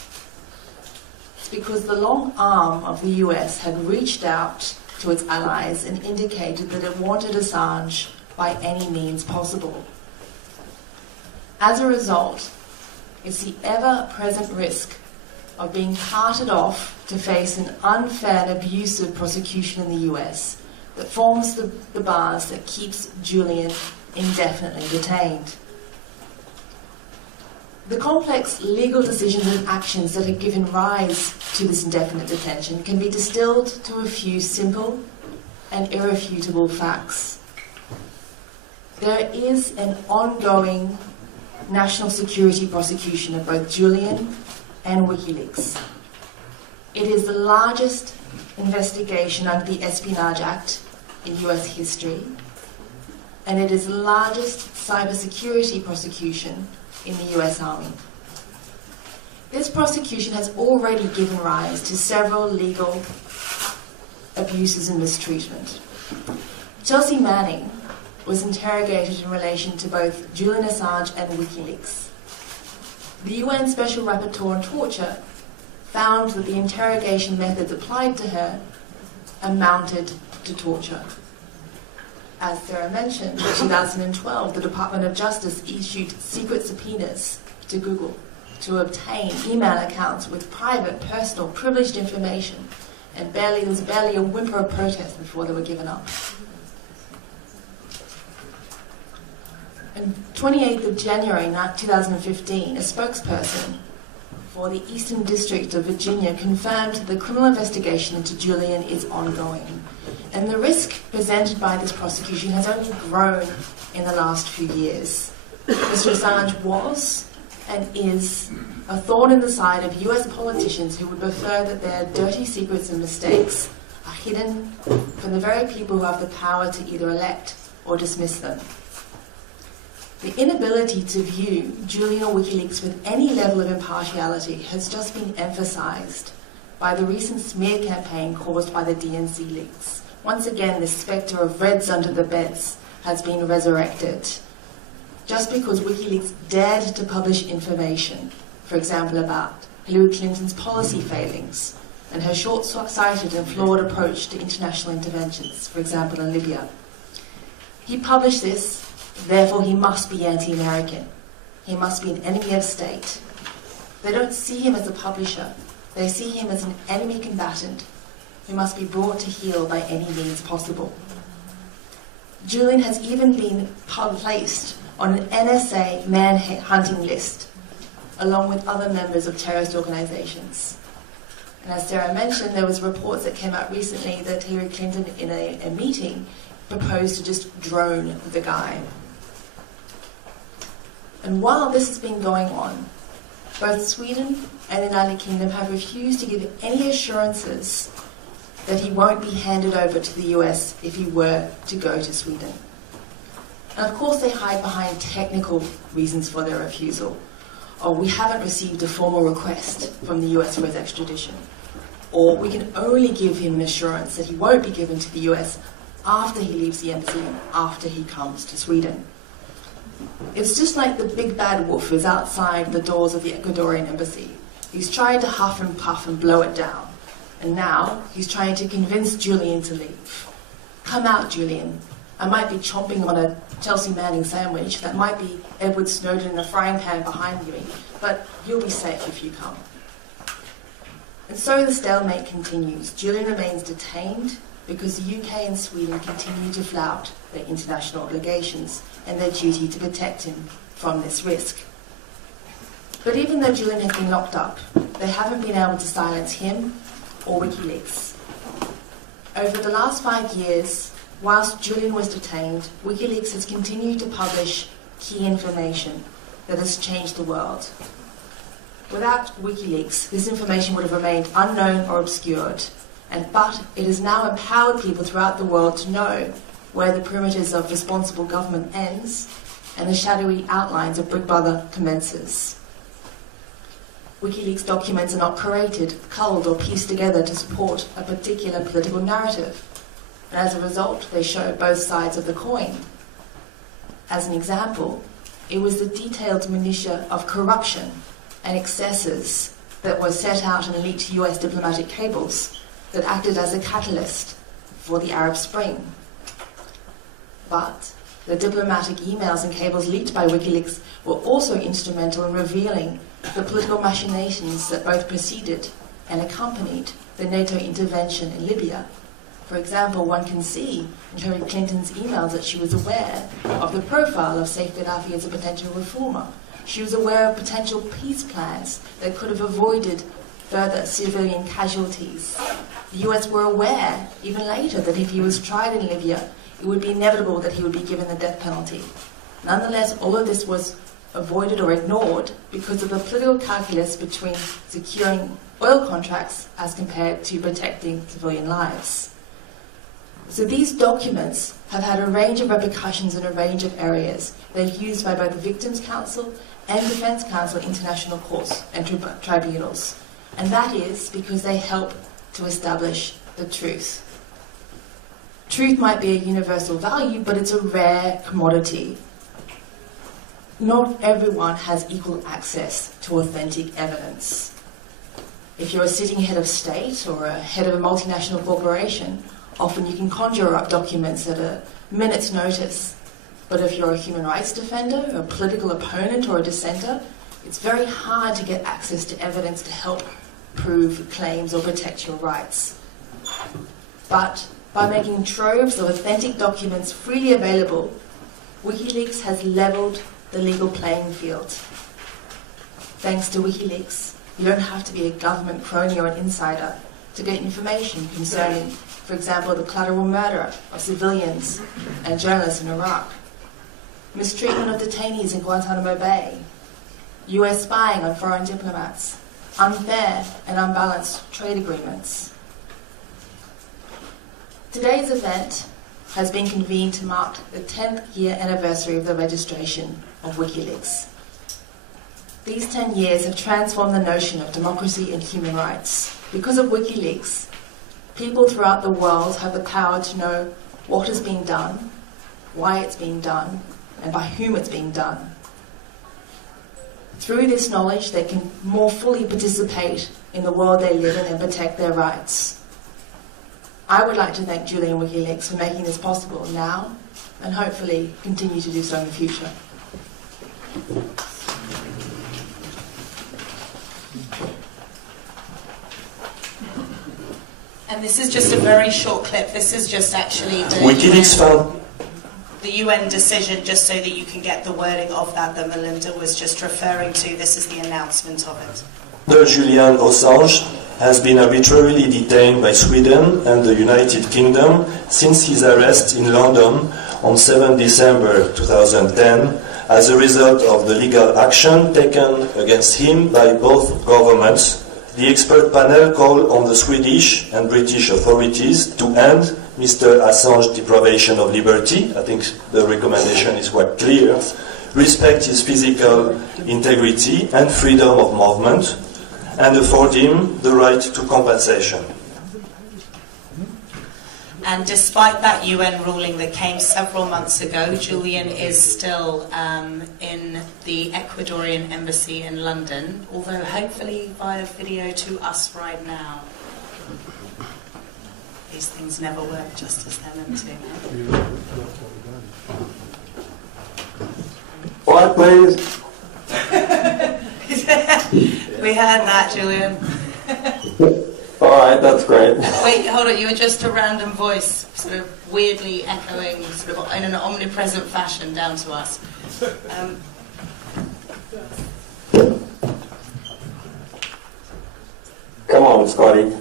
Because the long arm of the US had reached out to its allies and indicated that it wanted Assange by any means possible. As a result, it's the ever-present risk of being carted off to face an unfair and abusive prosecution in the US that forms the bars that keeps Julian indefinitely detained. The complex legal decisions and actions that have given rise to this indefinite detention can be distilled to a few simple and irrefutable facts. There is an ongoing national security prosecution of both Julian and WikiLeaks. It is the largest investigation under the Espionage Act in US history, and it is the largest cybersecurity prosecution in the US Army. This prosecution has already given rise to several legal abuses and mistreatment. Chelsea Manning was interrogated in relation to both Julian Assange and WikiLeaks. The UN Special Rapporteur on Torture found that the interrogation methods applied to her amounted to torture. As Sarah mentioned, in 2012, the Department of Justice issued secret subpoenas to Google to obtain email accounts with private, personal, privileged information, and there was barely a whimper of protest before they were given up. On 28th of January 2015, a spokesperson for the Eastern District of Virginia confirmed that the criminal investigation into Julian is ongoing, and the risk presented by this prosecution has only grown in the last few years. Mr. Assange was and is a thorn in the side of US politicians who would prefer that their dirty secrets and mistakes are hidden from the very people who have the power to either elect or dismiss them. The inability to view Julian or Wikileaks with any level of impartiality has just been emphasised by the recent smear campaign caused by the DNC leaks. Once again, this spectre of Reds under the beds has been resurrected. Just because Wikileaks dared to publish information, for example, about Hillary Clinton's policy failings and her short-sighted and flawed approach to international interventions, for example, in Libya. He published this, therefore he must be anti-American. He must be an enemy of state. They don't see him as a publisher. They see him as an enemy combatant who must be brought to heel by any means possible. Julian has even been placed on an NSA man-hunting list, along with other members of terrorist organizations. And as Sarah mentioned, there was reports that came out recently that Hillary Clinton, in a meeting, proposed to just drone the guy. And while this has been going on, both Sweden and the United Kingdom have refused to give any assurances that he won't be handed over to the US if he were to go to Sweden. And of course they hide behind technical reasons for their refusal. Or we haven't received a formal request from the US for his extradition. Or we can only give him an assurance that he won't be given to the US after he leaves the embassy and after he comes to Sweden. It's just like the big bad wolf is outside the doors of the Ecuadorian embassy. He's trying to huff and puff and blow it down. And now he's trying to convince Julian to leave. Come out, Julian. I might be chomping on a Chelsea Manning sandwich. That might be Edward Snowden in a frying pan behind me. But you'll be safe if you come. And so the stalemate continues. Julian remains detained because the UK and Sweden continue to flout their international obligations and their duty to protect him from this risk. But even though Julian has been locked up, they haven't been able to silence him or Wikileaks. Over the last 5 years, whilst Julian was detained, Wikileaks has continued to publish key information that has changed the world. Without Wikileaks, this information would have remained unknown or obscured, but it has now empowered people throughout the world to know where the perimeters of responsible government ends and the shadowy outlines of Big Brother commences. Wikileaks documents are not curated, culled or pieced together to support a particular political narrative. And as a result, they show both sides of the coin. As an example, it was the detailed minutiae of corruption and excesses that were set out in leaked US diplomatic cables that acted as a catalyst for the Arab Spring. But the diplomatic emails and cables leaked by Wikileaks were also instrumental in revealing the political machinations that both preceded and accompanied the NATO intervention in Libya. For example, one can see in Hillary Clinton's emails that she was aware of the profile of Saif Gaddafi as a potential reformer. She was aware of potential peace plans that could have avoided further civilian casualties. The US were aware, even later, that if he was tried in Libya, it would be inevitable that he would be given the death penalty. Nonetheless, all of this was avoided or ignored because of the political calculus between securing oil contracts as compared to protecting civilian lives. So these documents have had a range of repercussions in a range of areas. They're used by both the Victims' Council and Defence Council international courts and tribunals. And that is because they help to establish the truth. Truth might be a universal value, but it's a rare commodity. Not everyone has equal access to authentic evidence. If you're a sitting head of state or a head of a multinational corporation, often you can conjure up documents at a minute's notice. But if you're a human rights defender, a political opponent, or a dissenter, it's very hard to get access to evidence to help prove claims or protect your rights. But by making troves of authentic documents freely available, Wikileaks has leveled the legal playing field. Thanks to Wikileaks, you don't have to be a government crony or an insider to get information concerning, for example, the collateral murder of civilians and journalists in Iraq. mistreatment of detainees in Guantanamo Bay, US spying on foreign diplomats, unfair and unbalanced trade agreements. Today's event has been convened to mark the 10th year anniversary of the registration of Wikileaks. These 10 years have transformed the notion of democracy and human rights. Because of Wikileaks, people throughout the world have the power to know what is being done, why it's being done, and by whom it's being done. Through this knowledge, they can more fully participate in the world they live in and protect their rights. I would like to thank Julian and Wikileaks for making this possible now, and hopefully continue to do so in the future. And this is just a very short clip. This is just actually the Wikileaks found the UN decision, just so that you can get the wording of that Melinda was just referring to. This is the announcement of it. Julian Assange has been arbitrarily detained by Sweden and the United Kingdom since his arrest in London on 7 December 2010 as a result of the legal action taken against him by both governments. The expert panel called on the Swedish and British authorities to end Mr. Assange's deprivation of liberty. I think the recommendation is quite clear. Respect his physical integrity and freedom of movement, and afford him the right to compensation. And despite that UN ruling that came several months ago, Julian is still in the Ecuadorian embassy in London, although hopefully via video to us right now. These things never work just as they're meant to. Quiet, please. We heard that, Julian. All right, that's great. Wait, hold on. You were just a random voice, sort of weirdly echoing, sort of in an omnipresent fashion, down to us. Come on, Scotty.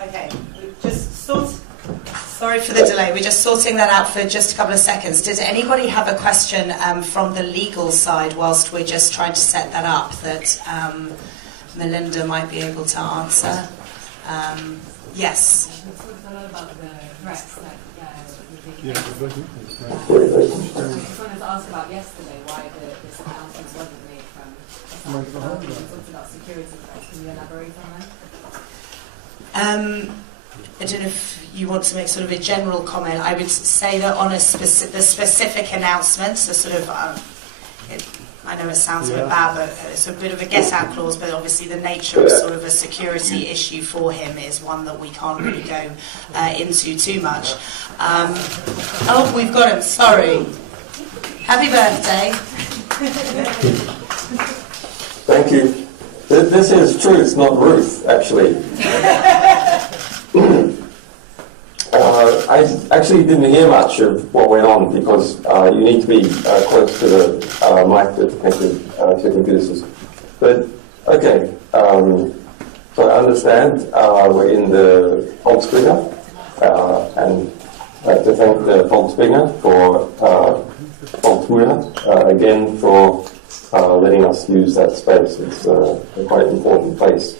Okay, sorry for the delay. We're just sorting that out for just a couple of seconds. Does anybody have a question from the legal side whilst we're just trying to set that up that Melinda might be able to answer? Yes. I just wanted to ask about yesterday why this announcement wasn't made from Assange. You talked about security threats. Can you elaborate on that? I don't know if you want to make sort of a general comment. I would say that on the specific announcements, the sort of, I know it sounds a bit bad, but it's a bit of a get-out clause, but obviously the nature of sort of a security issue for him is one that we can't really go into too much. Oh, we've got him, sorry. Happy birthday. Thank you. This is Truth, not Ruth, actually. I actually didn't hear much of what went on because you need to be close to the mic to make the computers. But, okay, so I understand we're in the Volksbringer, and I'd like to thank the Volksbringer for Volksbringer again for letting us use that space. It's a quite important place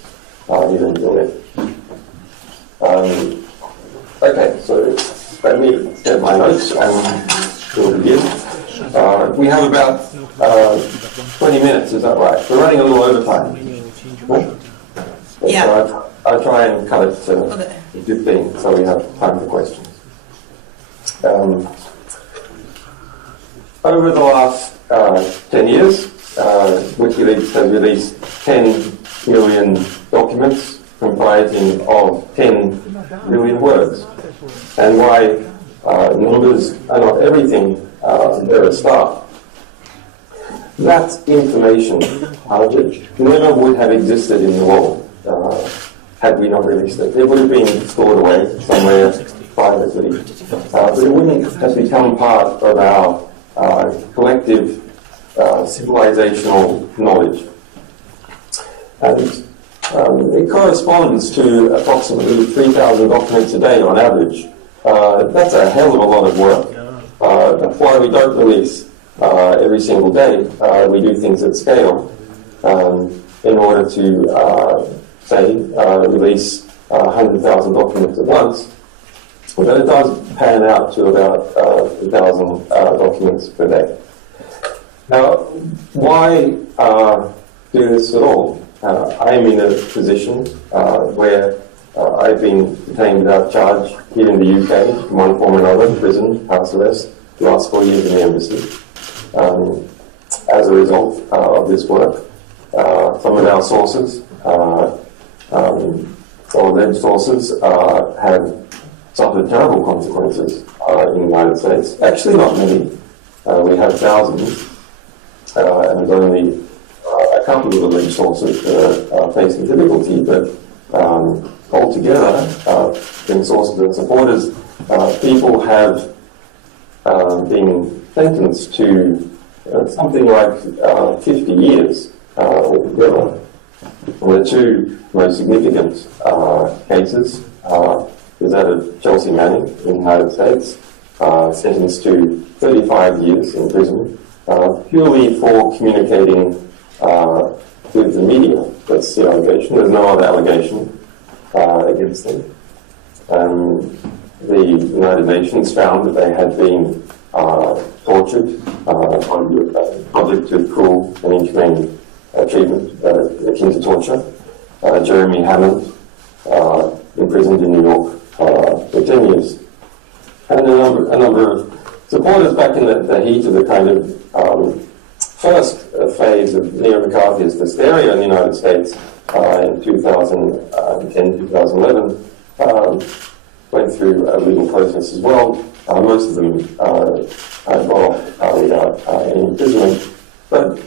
here in Julian. Okay, so let me get my notes and we'll begin. We have about 20 minutes, is that right? We're running a little over time. Yeah. So I'll try and cut it to 15 so we have time for questions. Over the last 10 years, Wikileaks has released 10 million documents comprising of 10 million words. And why numbers are not everything, they're a start. That information never would have existed in the world had we not released it. It would have been stored away somewhere privately, but it wouldn't have become part of our collective civilizational knowledge. And it corresponds to approximately 3,000 documents a day on average. That's a hell of a lot of work. That's why we don't release every single day. We do things at scale in order to, release 100,000 documents at once. But it does pan out to about 1,000 documents per day. Now, why do this at all? I'm in a position where I've been detained without charge here in the UK, in one form or another, prison, house arrest, the last 4 years in the embassy. As a result of this work, some of our sources, or alleged sources, have suffered terrible consequences in the United States. Actually, not many. We have thousands, and there's only a couple of alleged sources that are facing difficulty, but altogether, in sources and supporters, people have been sentenced to something like 50 years altogether. And the two most significant cases is that of Chelsea Manning in the United States, sentenced to 35 years in prison, purely for communicating with the media. That's the allegation. There's no other allegation against them. The United Nations found that they had been tortured, subject to cruel and inhumane treatment akin to torture. Jeremy Hammond, imprisoned in New York for 10 years. And a number of supporters back in the heat of the kind of first phase of neo-McCarthyist hysteria in the United States in 2010, 2011, went through a legal process as well. Most of them got off without any imprisonment. But,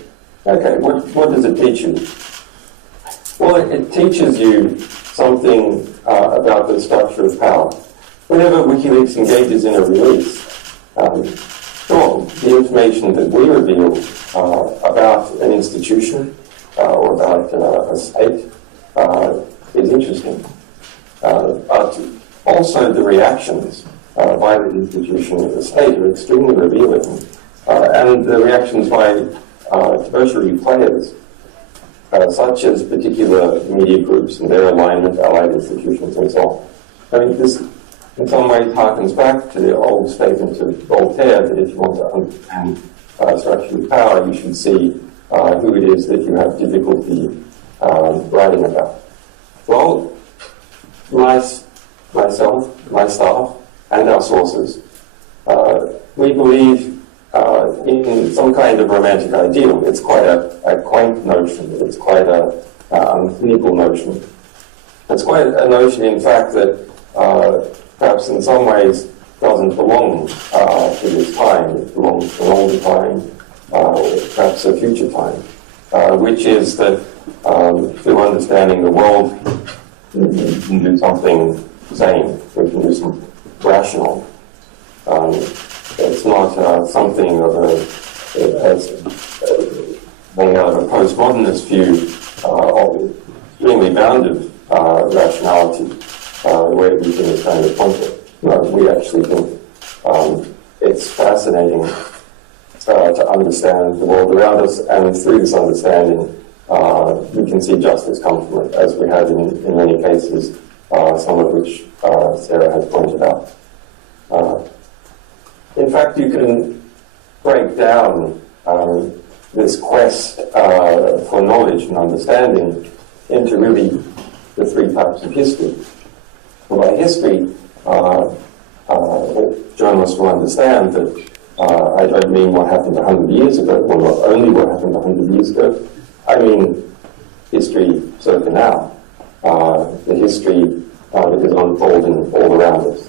okay, what does it teach you? Well, it teaches you something about the structure of power. Whenever Wikileaks engages in a release, the information that we reveal about an institution or about a state is interesting. But also the reactions by the institution of the state are extremely revealing. And the reactions by tertiary players, such as particular media groups and their alignment, allied institutions and so on. I mean, this in some ways harkens back to the old statement of Voltaire that if you want to understand structure of power, you should see who it is that you have difficulty writing about. Well, myself, my staff, and our sources, we believe in some kind of romantic ideal. It's quite a quaint notion. It's quite a cynical notion. It's quite a notion, in fact, that perhaps in some ways doesn't belong to this time. It belongs to an older time, perhaps a future time, which is that through understanding the world, we can do something sane. We can do something rational. It's not something of laying out of a postmodernist view of extremely bounded rationality, where everything is kind of pointed. No, we actually think it's fascinating to understand the world around us, and through this understanding, we can see justice come from it, as we have in many cases, some of which Sarah has pointed out. In fact, you can break down this quest for knowledge and understanding into really the three types of history. Well, by history, journalists will understand that I don't mean what happened 100 years ago, or not only what happened 100 years ago. I mean history circa now, the history that is unfolding all around us.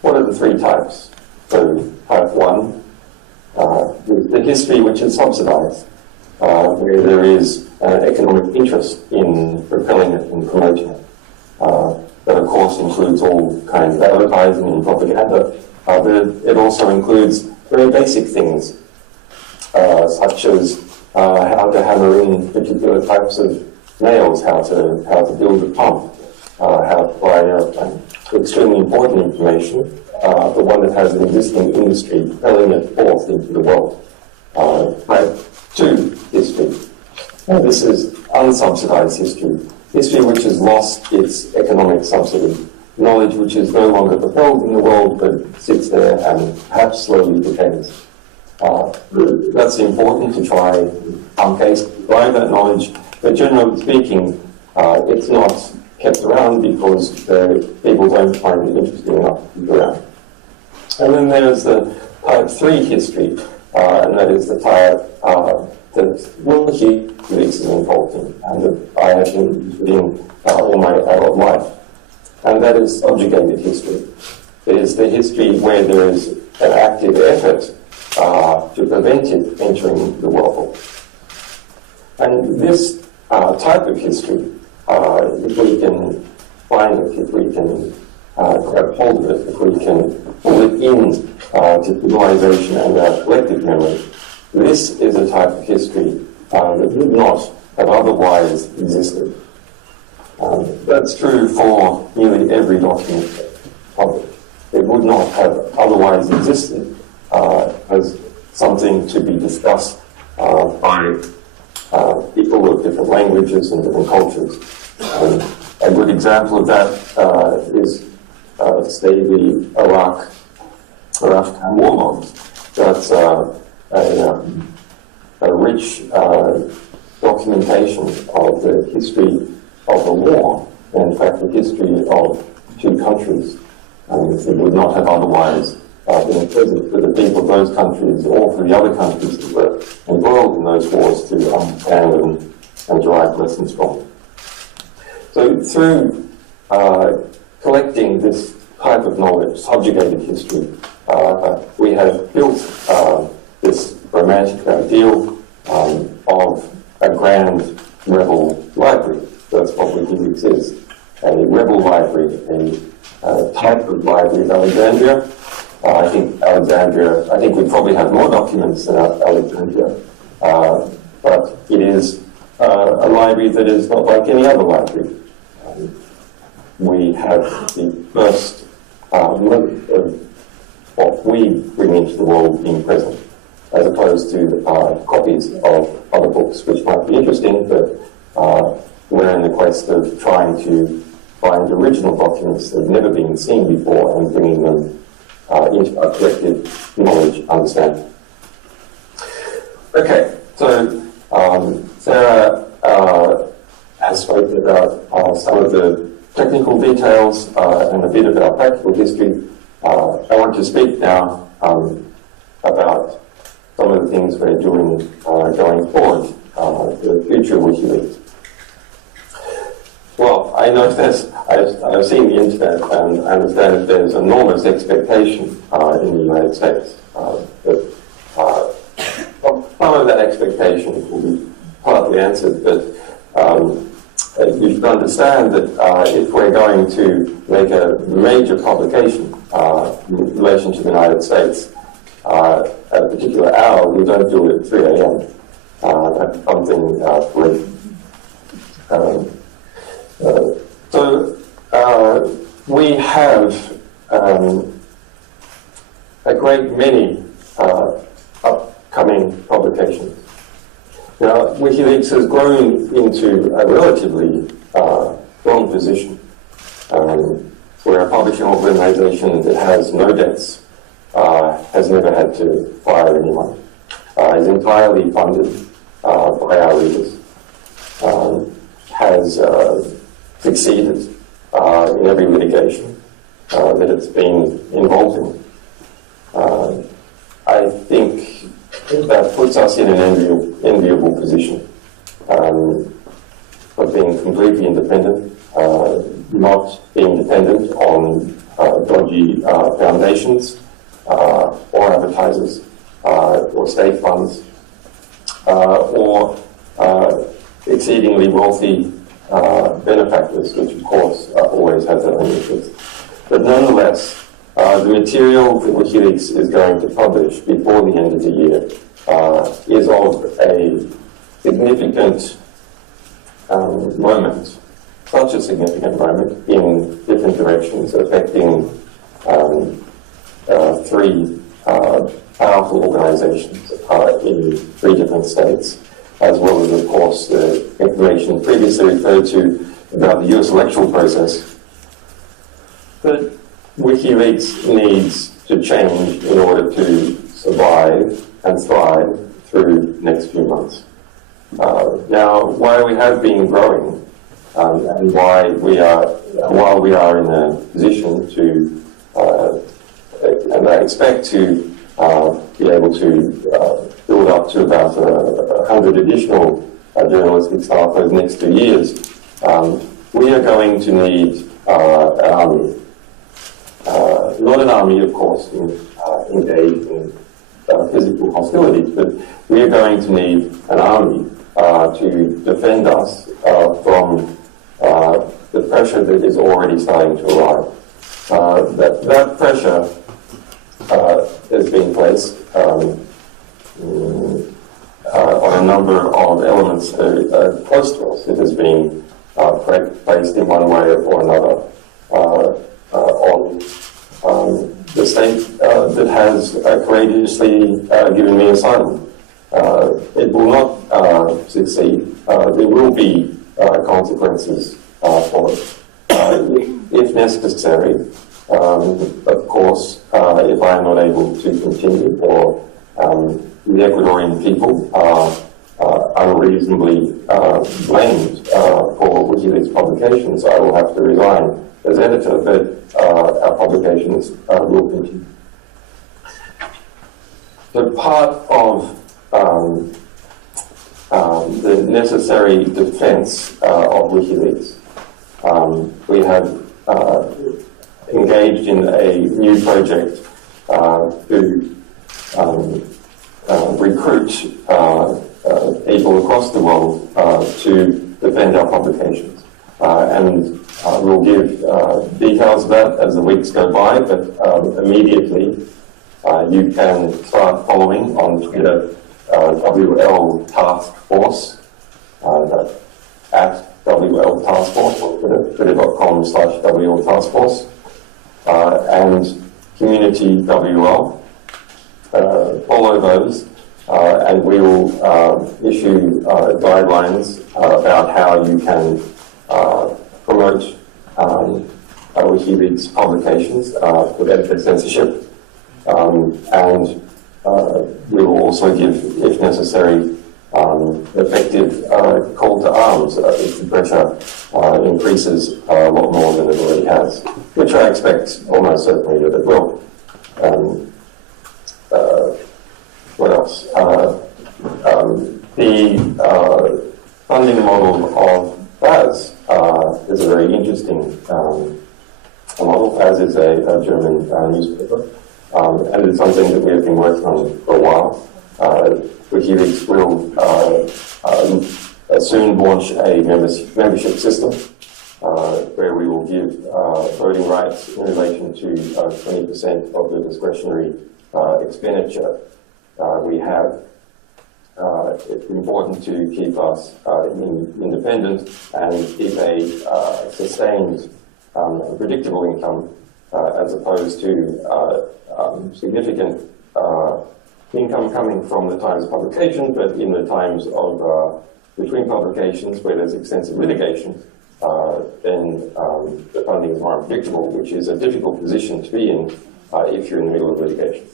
What are the three types? So type 1 is the history which is subsidized, where there is economic interest in propelling it and promoting it. That, of course, includes all kinds of advertising and propaganda, but it also includes very basic things, such as how to hammer in particular types of nails, how to build a pump, how to fly an airplane. Extremely important information, but one that has an existing industry propelling it forth into the world. Type 2 history. Now, this is unsubsidized history. History which has lost its economic subsidy. Knowledge which is no longer propelled in the world, but sits there and perhaps slowly decays. That's important to try, in some cases, to drive that knowledge, but generally speaking, it's not kept around because people don't find it interesting enough to keep around. And then there's the type 3 history, and that is the type that Wikileaks is involved in, and that I have been reading all my adult life. And that is subjugated history. It is the history where there is an active effort to prevent it entering the world. And this type of history, if we can find it, if we can grab hold of it, if we can pull it in to civilization and our collective memory, this is a type of history that would not have otherwise existed. That's true for nearly every document published. It would not have otherwise existed as something to be discussed by people of different languages and different cultures. A good example of that is, say, the Afghan war logs. That's a rich documentation of the history of the war, in fact, the history of two countries. It would not have otherwise been present for the people of those countries or for the other countries that were involved in those wars to understand and derive lessons from. So through collecting this type of knowledge, subjugated history, we have built this romantic ideal of a grand rebel library. That's what Wikileaks is. A rebel library, a type of library of Alexandria. I think we probably have more documents than Alexandria, but it is a library that is not like any other library. We have the first moment of what we bring into the world being present, as opposed to copies of other books, which might be interesting, but we're in the quest of trying to find original documents that have never been seen before and bringing them into our collective knowledge understanding. Okay, so Sarah has spoken about some of the technical details and a bit about practical history. I want to speak now about some of the things we're doing going forward, the future Wikileaks. Well, I know I've seen the internet and I understand that there's enormous expectation in the United States. Some of that expectation will be partly answered, but you should understand that if we're going to make a major publication in relation to the United States at a particular hour, we don't do it at 3 a.m. That's something we have a great many upcoming publications. Now, Wikileaks has grown into a relatively strong position. We're a publishing organization that has no debts, has never had to fire anyone, is entirely funded by our readers, has succeeded in every litigation that it's been involved in. I think that puts us in an enviable position of being completely independent, not being dependent on dodgy foundations or advertisers or state funds or exceedingly wealthy benefactors, which of course always has their own interests. But nonetheless, the material that Wikileaks is going to publish before the end of the year is of a significant moment, such a significant moment in different directions, affecting three powerful organizations in three different states, as well as, of course, the information previously referred to about the US electoral process. But Wikileaks needs to change in order to survive and thrive through the next few months. Now, while we have been growing, and while we are in a position to, and I expect to be able to build up to about 100 additional journalistic staff over the next 2 years, we are going to need an army. Not an army, of course, engaged in physical hostilities, but we are going to need an army to defend us from the pressure that is already starting to arrive. That pressure has been placed on a number of elements close to us. It has been placed in one way or another on the state that has courageously given me asylum. It will not succeed. There will be consequences for it, if necessary. Of course, if I am not able to continue, or the Ecuadorian people are unreasonably blamed for Wikileaks publications, I will have to resign as editor, but our publications will continue. So part of the necessary defense of Wikileaks, we have engaged in a new project to recruit people across the world to defend our publications. And we'll give details of that as the weeks go by, but immediately you can start following on Twitter WL Task Force, at WL Task Force, or twitter.com/WL Task Force, and Community WL. Follow those, and we will issue guidelines about how you can promote Wikileaks publications without censorship, and we will also give, if necessary, effective call to arms if the pressure increases a lot more than it already has, which I expect almost certainly that it will. What else? The funding model of FAS is a very interesting model. FAS is a German newspaper, and it's something that we have been working on for a while. Wikileaks will soon launch a membership system where we will give voting rights in relation to 20% of the discretionary expenditure we have. It's important to keep us independent and keep a sustained, predictable income as opposed to significant income coming from the times of publication, but in the times of between publications where there's extensive litigation, then the funding is more unpredictable, which is a difficult position to be in if you're in the middle of litigation.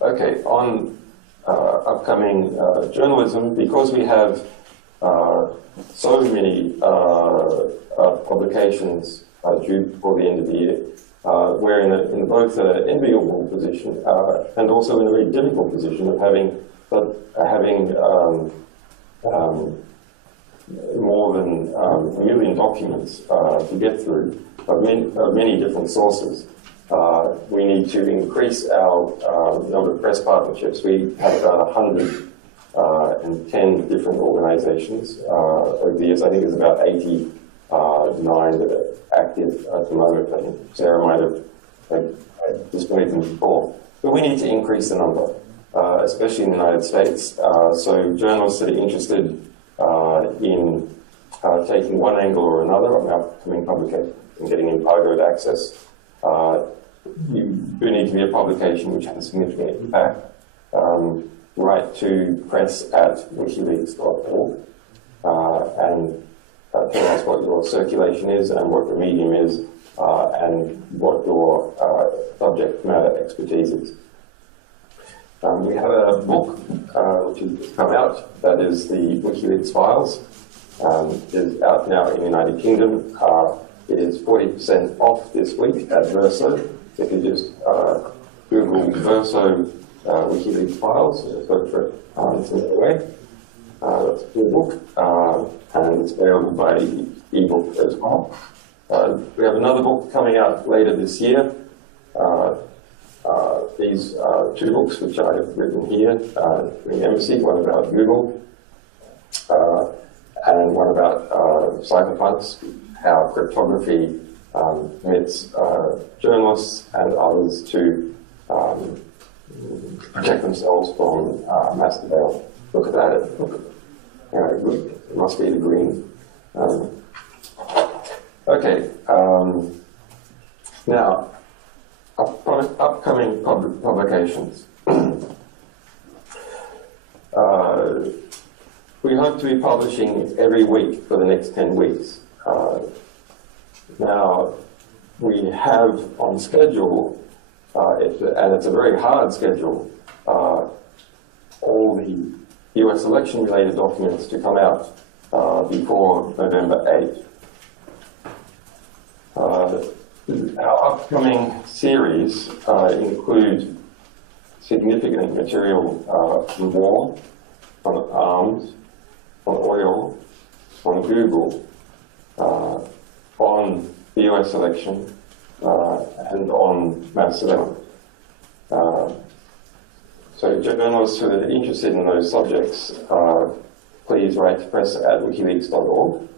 Okay, on upcoming journalism, because we have so many publications due before the end of the year, we're in both an enviable position and also in a very difficult position of having more than 1 million documents to get through of many different sources. We need to increase our number of press partnerships. We have about 100 and 10 different organizations over the years. I think there's about 89 that are active at the moment, and Sarah might have displayed them before. But we need to increase the number, especially in the United States. So journalists that are interested in taking one angle or another on upcoming publication and getting embargoed access, you do need to be a publication which has a significant impact. Write to press@wikileaks.org and tell us what your circulation is and what your medium is and what your subject matter expertise is. We have a book which has come out, that is the WikiLeaks Files. It is out now in the United Kingdom. It is 40% off this week at Verso. If you just Google Verso WikiLeaks Files, search for it, it's in the way. That's a good book, and it's available by ebook as well. We have another book coming out later this year. These two books, which I have written here, in the embassy, one about Google, and one about cyberpunks, how cryptography permits journalists and others to protect themselves from mass surveillance. Look at that. It must be the green. Okay. Now, upcoming publications. We hope to be publishing every week for the next 10 weeks. Now, we have on schedule, and it's a very hard schedule, all the US election-related documents to come out before November 8th. Our upcoming series include significant material on war, on arms, on oil, on Google, on the US election, and on mass surveillance. So journalists who are interested in those subjects, please write to press@wikileaks.org.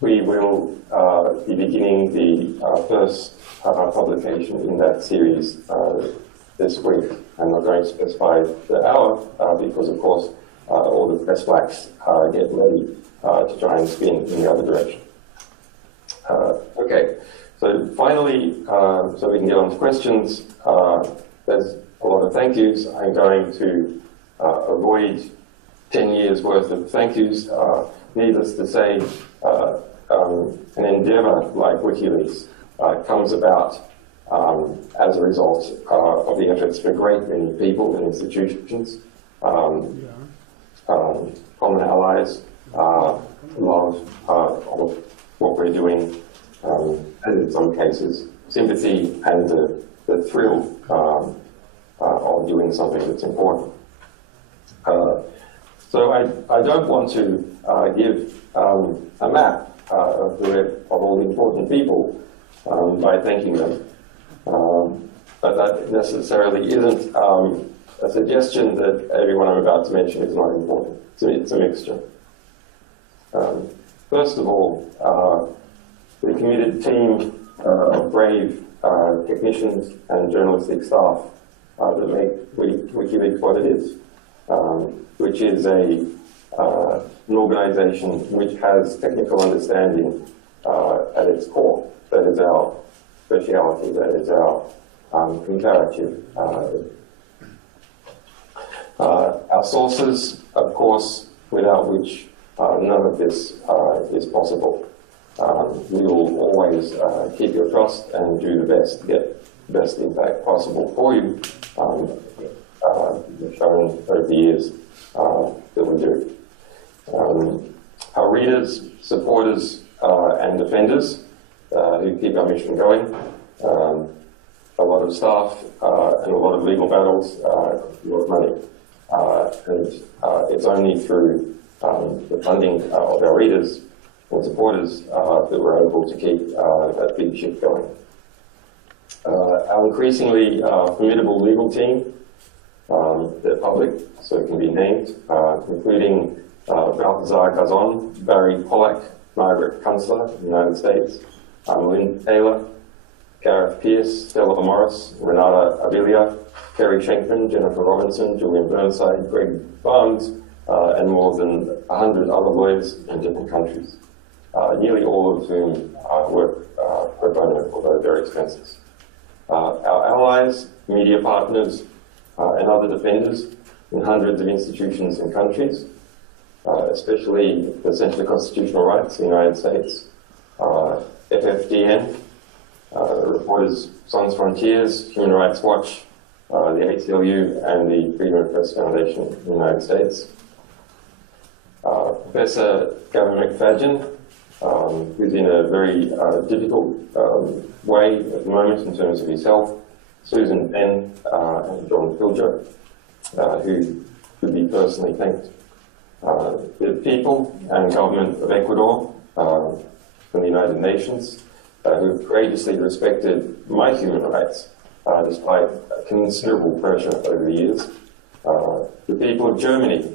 We will be beginning the first publication in that series this week. I'm not going to specify the hour because, of course, all the press blacks get ready to try and spin in the other direction. Okay, so finally, so we can get on to questions, there's a lot of thank yous. I'm going to avoid 10 years worth of thank yous. Needless to say, an endeavor like WikiLeaks comes about as a result of the efforts of a great many people and institutions, common allies, love of what we're doing, and in some cases, sympathy and the thrill of doing something that's important. So I don't want to give a map of all the important people by thanking them. But that necessarily isn't a suggestion that everyone I'm about to mention is not important. It's a mixture. First of all, the committed team of brave technicians and journalistic staff that make WikiLeaks what it is, which is an organization which has technical understanding at its core. That is our speciality, that is our comparative. Our sources, of course, without which none of this is possible. We will always keep your trust and do the best to get the best impact possible for you, shown over the years that we do. Our readers, supporters, and defenders who keep our mission going. A lot of staff and a lot of legal battles, a lot of money. And it's only through the funding of our readers and supporters that we're able to keep that big ship going. Our increasingly formidable legal team They're public, so it can be named, including Balthazar Gazon, Barry Pollack, Margaret Kunstler in the United States, Lynn Taylor, Gareth Pierce, Stella Morris, Renata Avilia, Kerry Schenkman, Jennifer Robinson, Julian Burnside, Greg Barnes, and more than 100 other lawyers in different countries, nearly all of whom work pro bono, although very expensive. Our allies, media partners, and other defenders in hundreds of institutions and countries, especially the Center for Constitutional Rights in the United States, FFDN, Reporters Sans Frontiers, Human Rights Watch, the ACLU, and the Freedom of Press Foundation in the United States. Professor Gavin McFadden, who's in a very difficult way at the moment in terms of his health, Susan Penn, and John Pilger, who should be personally thanked. The people and government of Ecuador, from the United Nations, who have courageously respected my human rights, despite considerable pressure over the years. The people of Germany,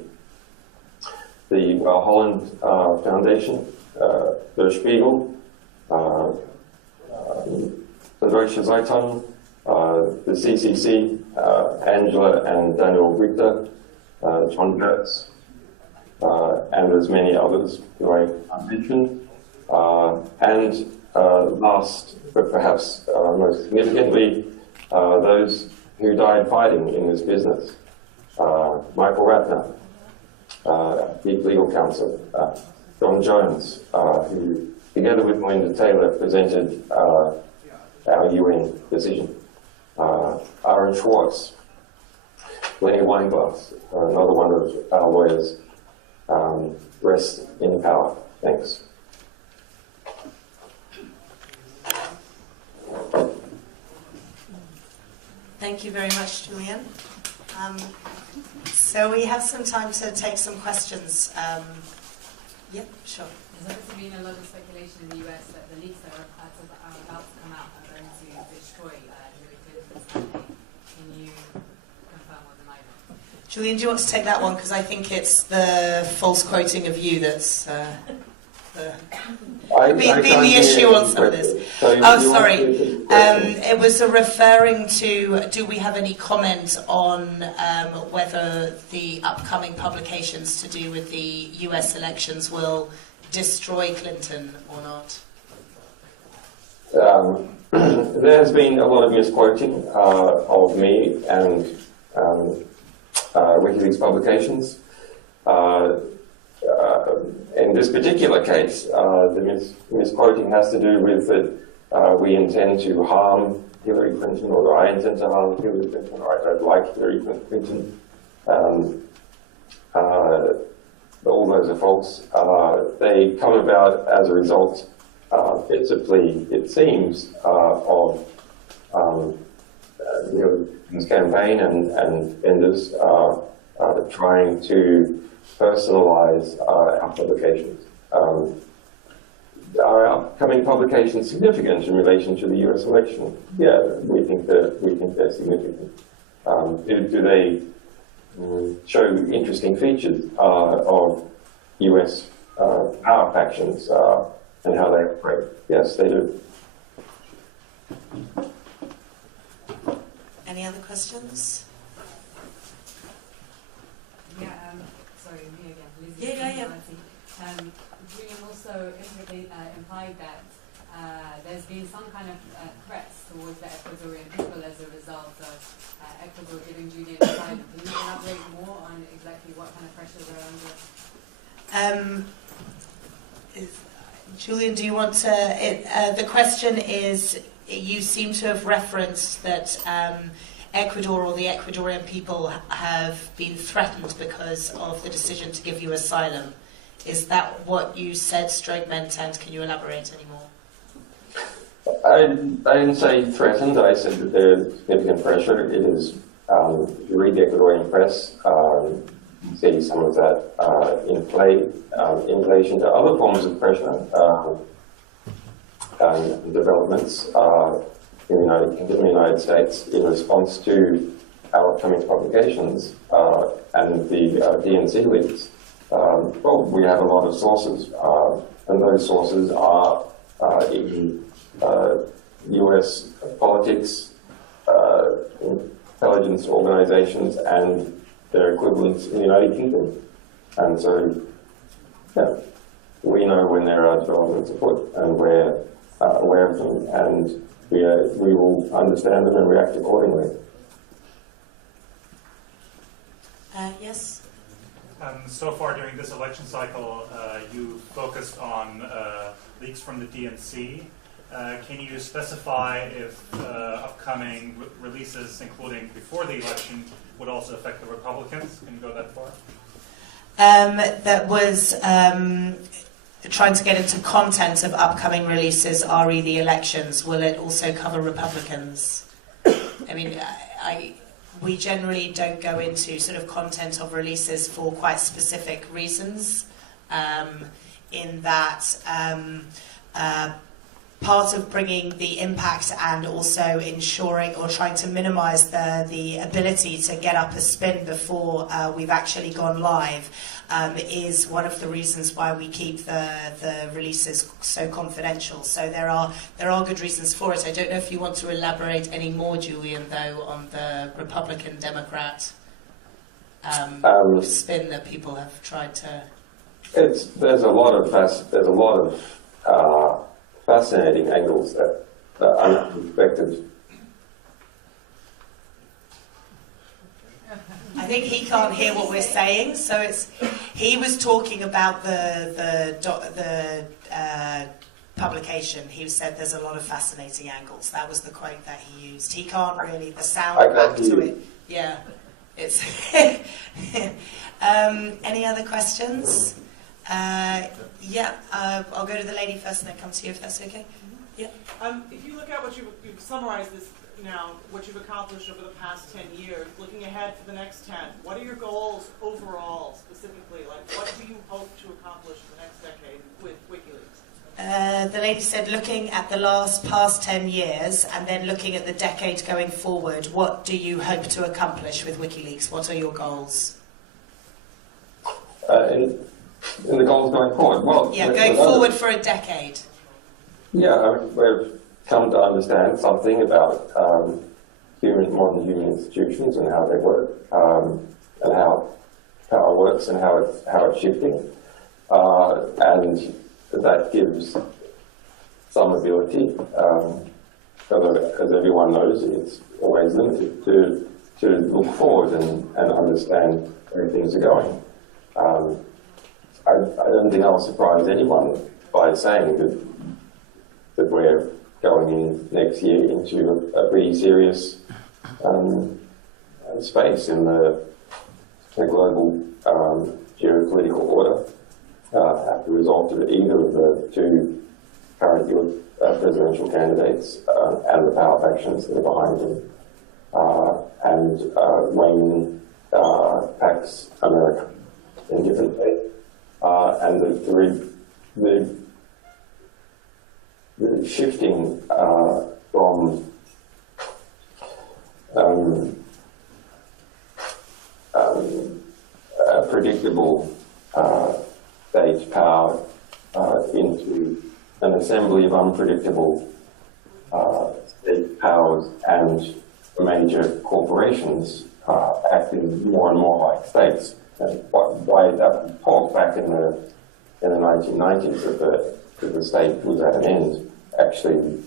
the Holland Foundation, Der Spiegel, the Deutsche Zeitung, the CCC, Angela and Daniel Richter, John Gertz, and there's many others who I mentioned. And last, but perhaps most significantly, those who died fighting in this business. Michael Ratner, Chief Legal Counsel, John Jones, who, together with Melinda Taylor, presented our UN decision. Aaron Schwartz, Lenny Weinglass, another one of our lawyers, rest in power. Thanks. Thank you very much, Julian. So we have some time to take some questions. Yeah, sure. There's obviously been a lot of speculation in the US that the leaks that are about to come out are going to destroy Hillary Clinton's campaign. Can you confirm or deny that? Julian, do you want to take that one? Because I think it's the false quoting of you that's been the issue on some of this. Sorry. It was referring to, do we have any comment on whether the upcoming publications to do with the US elections will destroy Clinton or not? There has been a lot of misquoting of me and Wikileaks publications. In this particular case, the misquoting has to do with that we intend to harm Hillary Clinton, or I intend to harm Hillary Clinton, or I don't like Hillary Clinton. All those are false. They come about as a result, principally, it seems, of Hillary Clinton's campaign and vendors trying to personalize our publications. Are upcoming publications significant in relation to the US election? Yeah, we think they're significant. Do they show interesting features of US power factions and how they operate? Yes, they do. Any other questions? Yeah, sorry, me again. Lizzie. Yeah. Julian also implied that there's been some kind of threats towards the Ecuadorian people as a result of Ecuador giving Julian asylum. Can you elaborate more on exactly what kind of pressures are under? Julian, do you want to... the question is, you seem to have referenced that Ecuador or the Ecuadorian people have been threatened because of the decision to give you asylum. Is that what you said, stroke meant, and can you elaborate any more? I didn't say threatened, I said that there's significant pressure. It is, if you read the Ecuadorian press, you see some of that in play in relation to other forms of pressure and developments in the United States in response to our upcoming publications and the DNC leaks, well, we have a lot of sources, and those sources are in US politics, intelligence organizations, and their equivalents in the United Kingdom. And so, yeah, we know when there are developments afoot, and we're aware of them, and we will understand them and react accordingly. Yes? So far during this election cycle, you focused on leaks from the DNC. Can you specify if upcoming releases, including before the election, would also affect the Republicans? Can you go that far? That was trying to get into content of upcoming releases, re the elections. Will it also cover Republicans? I mean, we generally don't go into sort of content of releases for quite specific reasons, in that part of bringing the impact and also ensuring or trying to minimize the ability to get up a spin before we've actually gone live is one of the reasons why we keep the releases so confidential. So there are good reasons for it. I don't know if you want to elaborate any more, Julian, though, on the Republican-Democrat spin that people have tried to. There's a lot of fascinating angles that are unexpected. I think he can't hear what we're saying, so he was talking about the publication. He said there's a lot of fascinating angles. That was the quote that he used. He can't really, the sound back to it. Yeah, it's. Any other questions? I'll go to the lady first and then come to you if that's okay. Yeah. If you look at what you've summarized this now, what you've accomplished over the past 10 years, looking ahead for the next 10, what are your goals overall, specifically? Like, what do you hope to accomplish in the next decade with WikiLeaks? The lady said looking at the past 10 years and then looking at the decade going forward, what do you hope to accomplish with WikiLeaks? What are your goals? In the goals going forward? Well, yeah, going forward for a decade. Yeah, we've come to understand something about modern human institutions and how they work, and how power works and how it's shifting, and that gives some ability. Although, as everyone knows, it's always limited to look forward and understand where things are going. I don't think I'll surprise anyone by saying that we're going in next year into a pretty serious space in the global geopolitical order as a result of either of the two current US presidential candidates and the power factions that are behind them, and waning Pax America in different ways. And the shifting from a predictable state power into an assembly of unpredictable state powers and major corporations acting more and more like states. And why that talk back in the 1990s that the state was at an end, actually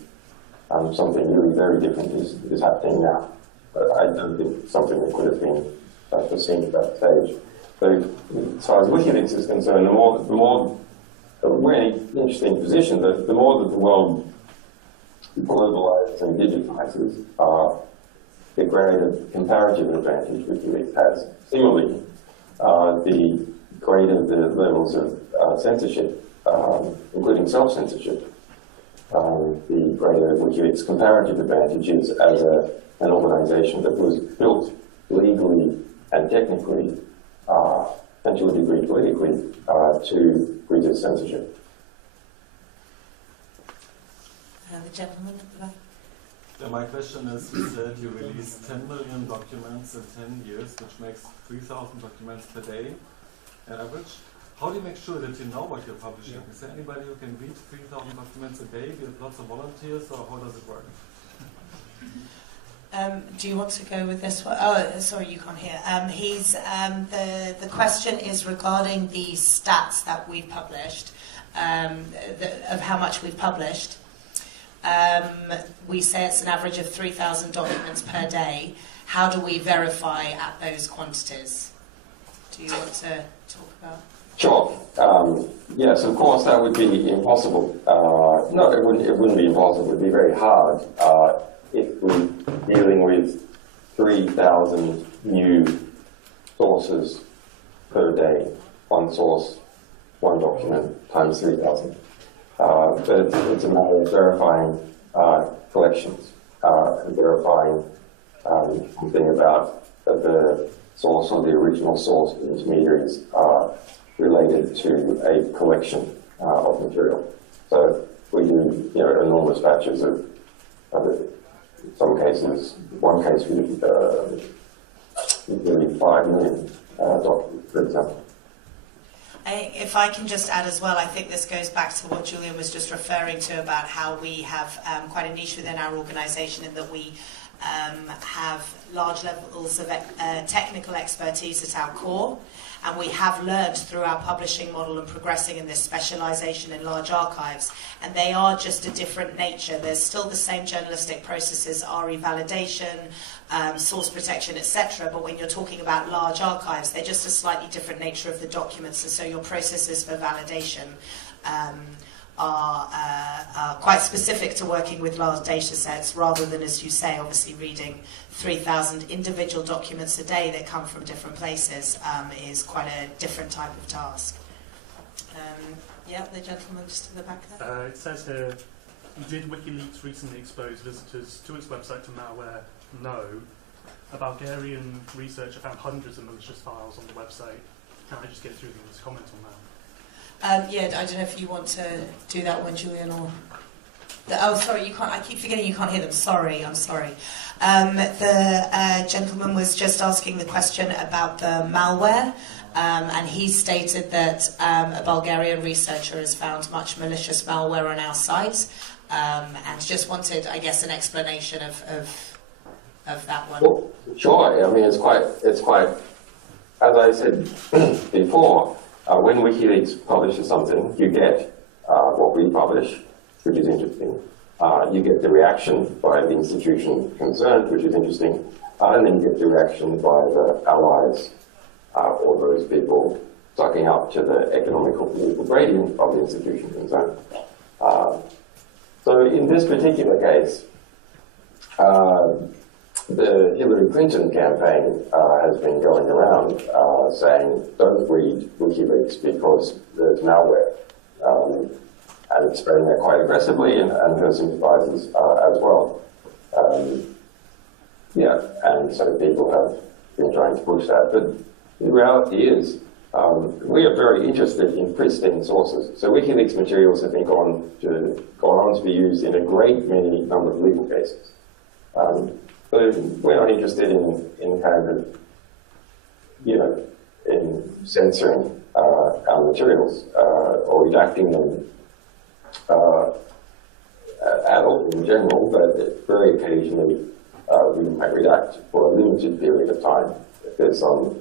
something really very different is happening now. But I don't think something that could have been foreseen at that stage. So as far as WikiLeaks is concerned, the more we're in an interesting position. The more that the world globalizes and digitizes, the greater comparative advantage WikiLeaks has. Similarly, the greater the levels of censorship, including self-censorship, the greater WikiLeaks' comparative advantage is as an organization that was built legally and technically, and to a degree politically, to resist censorship. The gentleman at the back. My question is, you said you released 10 million documents in 10 years, which makes 3,000 documents per day on average. How do you make sure that you know what you're publishing? Is there anybody who can read 3,000 documents a day? Do you have lots of volunteers, or how does it work? Do you want to go with this one? Oh, sorry, you can't hear. The question is regarding the stats that we've published, of how much we've published. We say it's an average of 3,000 documents per day. How do we verify at those quantities? Do you want to talk about? Sure. Yes, of course, that would be impossible. No, it wouldn't be impossible. It would be very hard if we're dealing with 3,000 new sources per day. One source, one document, times 3,000. But it's a matter of verifying collections, and verifying something about the source or the original source of the intermediaries related to a collection of material. So we do, enormous batches of in some cases, one case we did nearly 5 million documents, for example. If I can just add as well, I think this goes back to what Julian was just referring to about how we have quite a niche within our organisation in that we have large levels of technical expertise at our core, and we have learned through our publishing model and progressing in this specialisation in large archives, and they are just a different nature. There's still the same journalistic processes, RE validation, source protection, etc., but when you're talking about large archives, they're just a slightly different nature of the documents, and so your processes for validation are quite specific to working with large data sets rather than, as you say, obviously reading 3,000 individual documents a day that come from different places is quite a different type of task. Yeah, the gentleman just in the back there. It says here, did Wikileaks recently expose visitors to its website to malware? No. A Bulgarian researcher found hundreds of malicious files on the website. Can I just get through this comment on that? Yeah, I don't know if you want to do that one, Julian, or... Oh, sorry, you can't. I keep forgetting you can't hear them. Sorry, I'm sorry. The gentleman was just asking the question about the malware, and he stated that a Bulgarian researcher has found much malicious malware on our site, and just wanted, I guess, an explanation of that one. Well, sure. I mean, it's quite. As I said before, when Wikileaks publishes something, you get what we publish, which is interesting. You get the reaction by the institution concerned, which is interesting, and then you get the reaction by the allies or those people sucking up to the economical political gradient of the institution concerned. So in this particular case, the Hillary Clinton campaign has been going around saying, don't read Wikileaks because there's malware. And it's spreading that quite aggressively, and her sympathizers as well. Yeah, and so people have been trying to push that. But the reality is, we are very interested in pristine sources. So WikiLeaks materials have been gone on to be used in a great many number of legal cases. So we're not interested in kind of, in censoring our materials or redacting them at all in general, but very occasionally we might redact for a limited period of time if there's some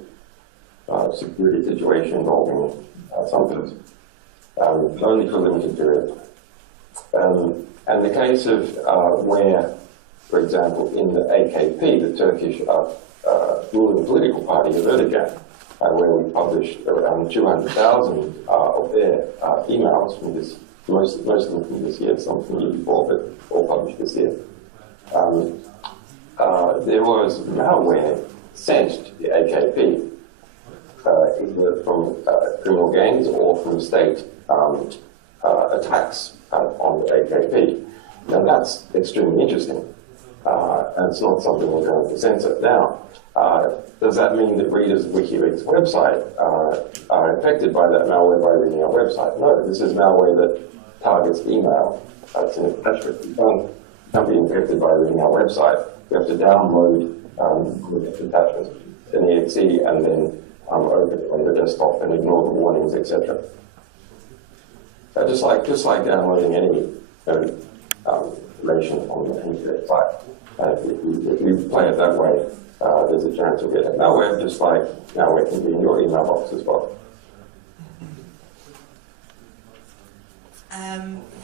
security situation involving something, but only for a limited period. And the case of where, for example, in the AKP, the Turkish ruling political party of Erdogan, where we published around 200,000 of their emails from this, most of them from this year, some from the year before, but all published this year. There was malware sent to the AKP, either from criminal gangs or from state attacks on the AKP. Now that's extremely interesting, and it's not something we're going to censor. Now, does that mean that readers of WikiLeaks' website are affected by that malware by reading our website? No, this is malware that targets email. It's an attachment. can't be infected by reading our website. We have to download attachments, an exe, and then open it on the desktop and ignore the warnings, etc. Just like downloading any information on the internet site. If you play it that way, there's a chance you'll get a malware, just like malware can be in your email box as well.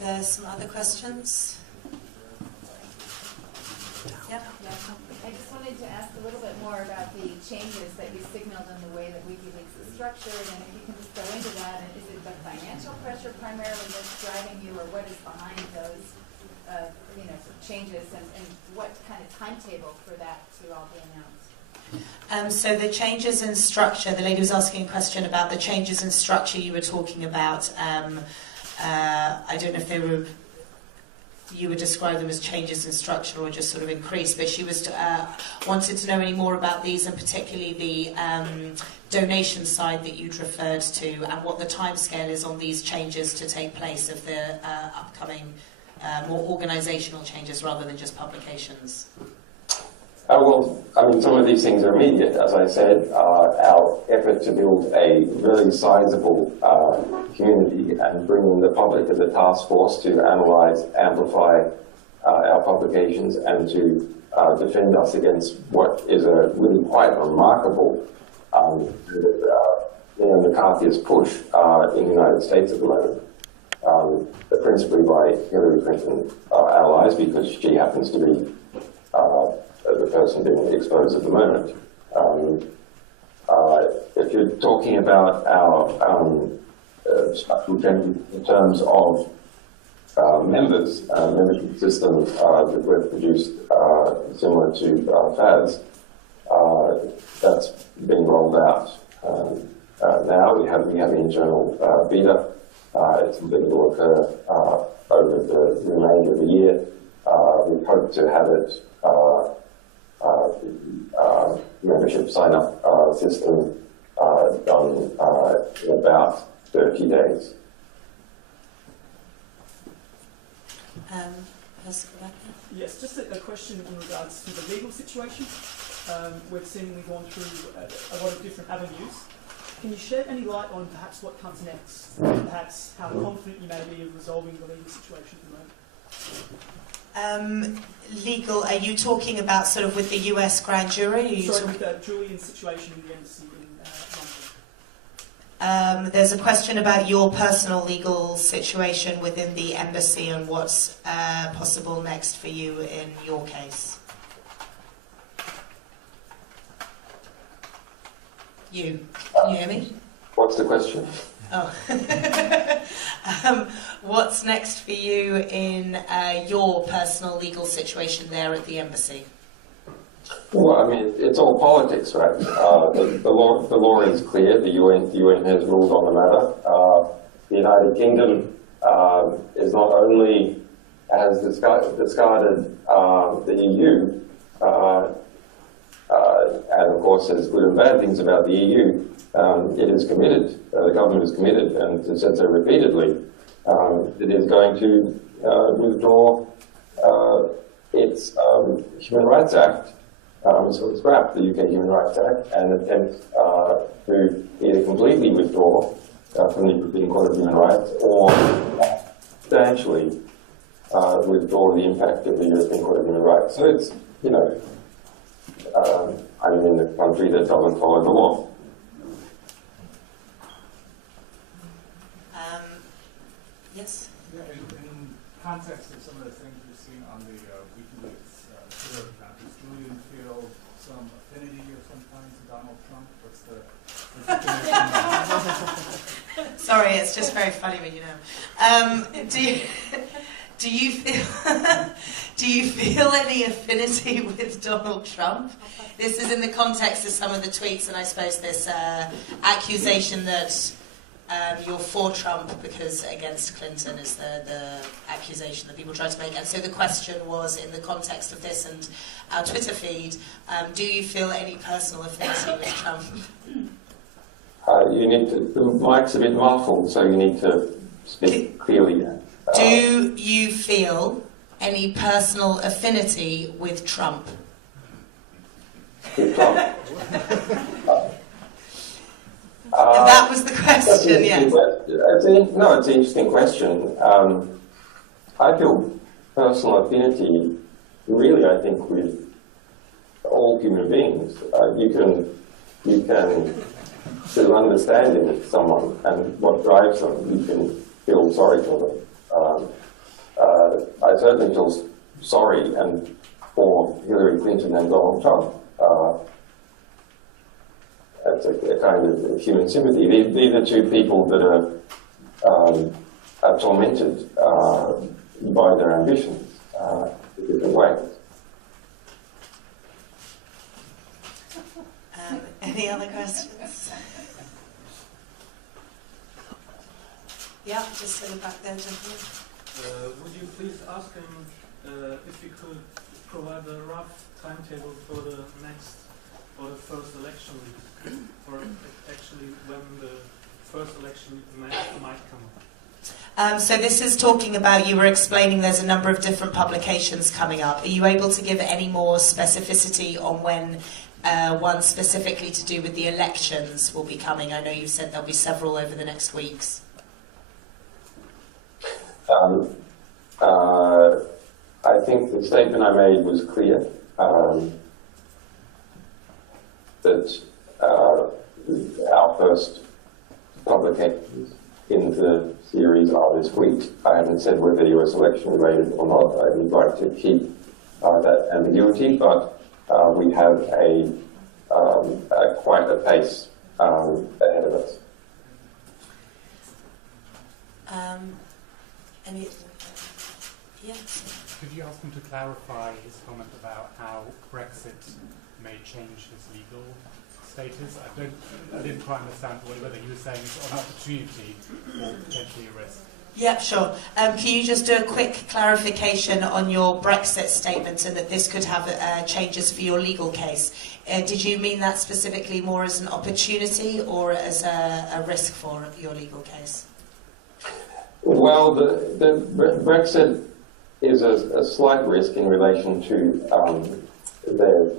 There's some other questions. Yeah. I just wanted to ask a little bit more about the changes that you signaled in the way that WikiLeaks is structured, and if you can just go into that, and is it the financial pressure primarily that's driving you, or what is behind those changes, and what kind of timetable for that to all be announced? So the changes in structure, the lady was asking a question about the changes in structure you were talking about. I don't know if they were, you would describe them as changes in structure or just sort of increase, but she was wanted to know any more about these, and particularly the donation side that you'd referred to, and what the timescale is on these changes to take place of the upcoming more organisational changes rather than just publications. Well, I mean, some of these things are immediate. As I said, our effort to build a very sizable community and bring in the public as a task force to analyse, amplify our publications and to defend us against what is a really quite remarkable McCarthyist push in the United States at the moment. Principally by Hillary Clinton allies, because she happens to be the person being exposed at the moment. If you're talking about our structural changes in terms of membership system that we've produced similar to FADS, that's being rolled out now. We have the internal beta. It's something that will occur over the remainder of the year. We hope to have it membership sign-up system done in about 30 days. Yes, just a question in regards to the legal situation. We've seemingly gone through a lot of different avenues. Can you shed any light on perhaps what comes next? Perhaps how confident you may be of resolving the legal situation at the moment? Legal, are you talking about sort of with the US grand jury? Sorry, with the Julian situation in the embassy in London. There's a question about your personal legal situation within the embassy and what's possible next for you in your case. Can you hear me? What's the question? Oh. What's next for you in your personal legal situation there at the embassy? Well, I mean, it's all politics, right? The law is clear. The UN has ruled on the matter. The United Kingdom is not only has discarded the EU, and of course there's good and bad things about the EU. It is committed, the government is committed, and has said so repeatedly, it is going to withdraw its Human Rights Act, so scrap the UK Human Rights Act and attempt to either completely withdraw from the European Court of Human Rights or substantially withdraw the impact of the European Court of Human Rights. So it's, you know, I'm in a country that doesn't follow the law. Yes? Yeah, in context of some of the things we've seen on the Wikileaks Twitter account, does Julian feel some affinity or some kind to Donald Trump? What's the Sorry, it's just very funny when you know. Do you feel any affinity with Donald Trump? This is in the context of some of the tweets, and I suppose this accusation that you're for Trump because against Clinton is the accusation that people try to make. And so the question was, in the context of this and our Twitter feed, do you feel any personal affinity with Trump? You need to, the mic's a bit muffled, so you need to speak clearly. Do you feel any personal affinity with Trump? With Trump? And that was the question, yes. It's an interesting question. I feel personal affinity, really, I think, with all human beings. You can feel understanding of someone and what drives them. You can feel sorry for them. I certainly feel sorry and for Hillary Clinton and Donald Trump. That's a kind of human sympathy. These are two people that are tormented by their ambitions in different ways. Any other questions? Yeah, just to the back there, gentlemen. Would you please ask him if he could provide a rough timetable for the next or the first election, or actually when the first election might come up? So this is talking about, you were explaining there's a number of different publications coming up. Are you able to give any more specificity on when one specifically to do with the elections will be coming? I know you said there'll be several over the next weeks. I think the statement I made was clear, that our first publications in the series are this week. I haven't said whether US election related or not. I would like to keep that ambiguity, but we have quite a pace ahead of us. Could you ask him to clarify his comment about how Brexit may change his legal status? I didn't quite understand whether he was saying it's an opportunity or potentially a risk. Yeah, sure. Can you just do a quick clarification on your Brexit statement and that this could have changes for your legal case? Did you mean that specifically more as an opportunity or as a risk for your legal case? Well, the Brexit is a slight risk in relation to there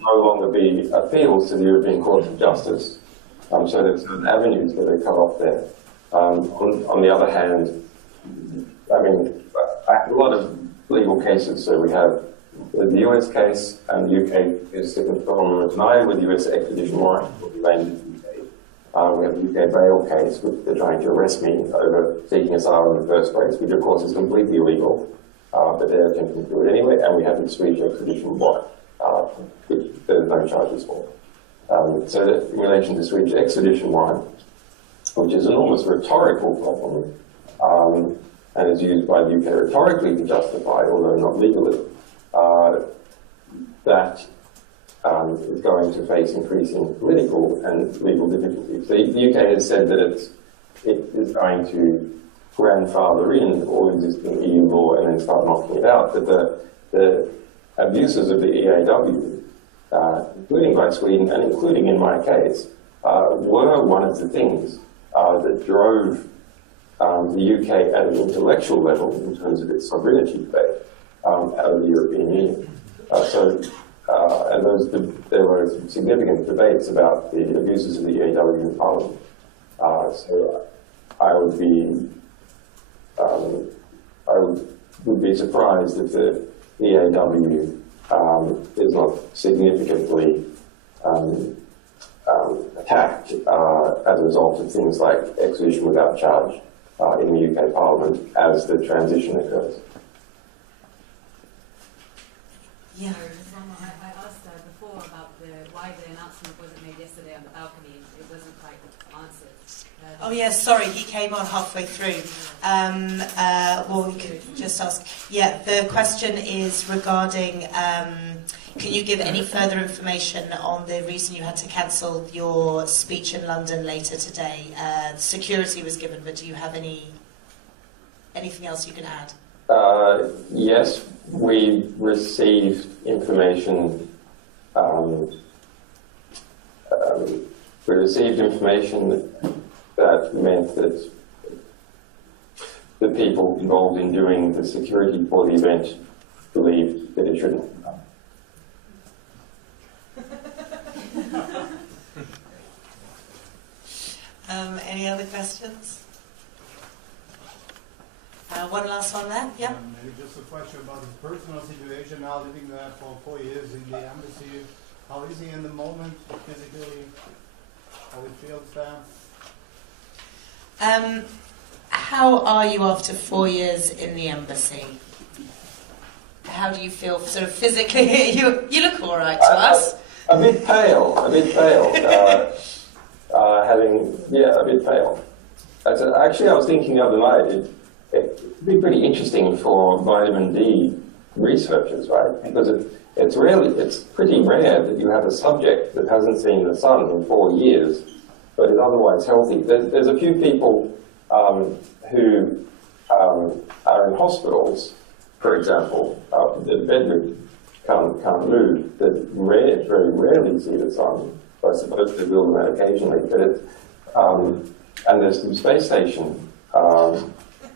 no longer be appeals to the European Court of Justice. So there's certain avenues that are cut off there. On the other hand, I mean, a lot of legal cases. So we have the US case, and the UK is different from tonight with US extradition warrant will be made in the UK. We have the UK bail case, which they're trying to arrest me over seeking asylum in the first place, which of course is completely illegal, but they're attempting to do it anyway. And we have the Swedish extradition warrant, which there's no charges for. So that in relation to Swedish extradition warrant, which is an almost rhetorical problem, and is used by the UK rhetorically to justify, although not legally, that is going to face increasing political and legal difficulties. The UK has said that it is going to grandfather in all existing EU law and then start knocking it out. But the abuses of the EAW, including by Sweden and including in my case, were one of the things that drove the UK at an intellectual level in terms of its sovereignty debate out of the European Union. There were significant debates about the abuses of the EAW in Parliament. So I would be surprised if the EAW is not significantly attacked as a result of things like extradition without charge in the UK Parliament as the transition occurs. Yeah. I asked before about why the announcement wasn't made yesterday on the balcony. It wasn't quite answered. Oh yes, sorry, he came on halfway through. Well, we could just ask. Yeah, the question is regarding, can you give any further information on the reason you had to cancel your speech in London later today? Security was given, but do you have anything else you can add? Yes, we received information. We received information that meant that the people involved in doing the security for the event believed that it shouldn't. Any other questions? One last one there. Yeah. Maybe just a question about his personal situation now, living there for 4 years in the embassy. How is he in the moment physically? How he feels there? How are you after 4 years in the embassy? How do you feel, sort of physically? You look all right to us. A bit pale. A bit pale. A bit pale. Actually, I was thinking the other night, it'd be pretty interesting for vitamin D researchers, right? Because it's pretty rare that you have a subject that hasn't seen the sun in 4 years, but is otherwise healthy. There's a few people who are in hospitals, for example, the bedridden, can't move, that very rarely see the sun. I suppose they will them occasionally, but and there's some space station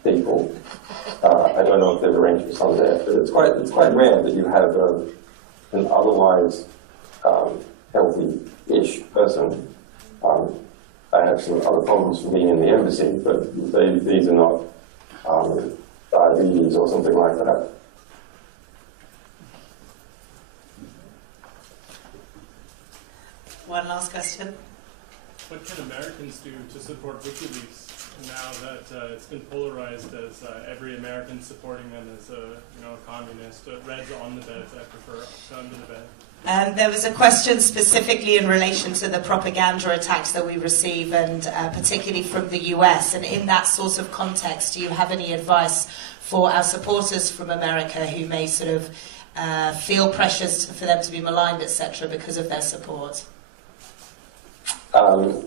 people. I don't know if they've arranged for some there, but it's quite rare that you have an otherwise healthy-ish person. I have some other problems from being in the embassy, but these are not diabetes or something like that. One last question. What can Americans do to support WikiLeaks now that it's been polarized as every American supporting them as a communist? Reds on the beds, I prefer under the bed. There was a question specifically in relation to the propaganda attacks that we receive, and particularly from the US. And in that sort of context, do you have any advice for our supporters from America who may sort of feel pressures for them to be maligned, etc., because of their support?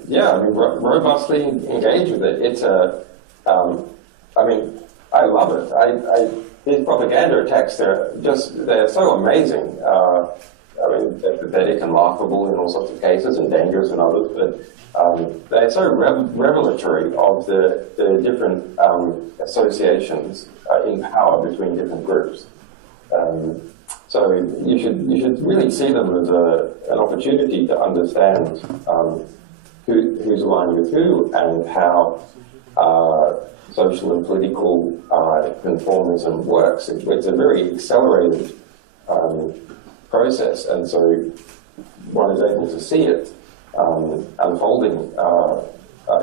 Robustly engage with it. It's I love it. These propaganda attacks, they're so amazing. They're pathetic and laughable in all sorts of cases, and dangerous in others, but they're so revelatory of the different associations in power between different groups. So you should really see them as an opportunity to understand who's aligned with who, and how social and political conformism works. It's a very accelerated process, and so one is able to see it unfolding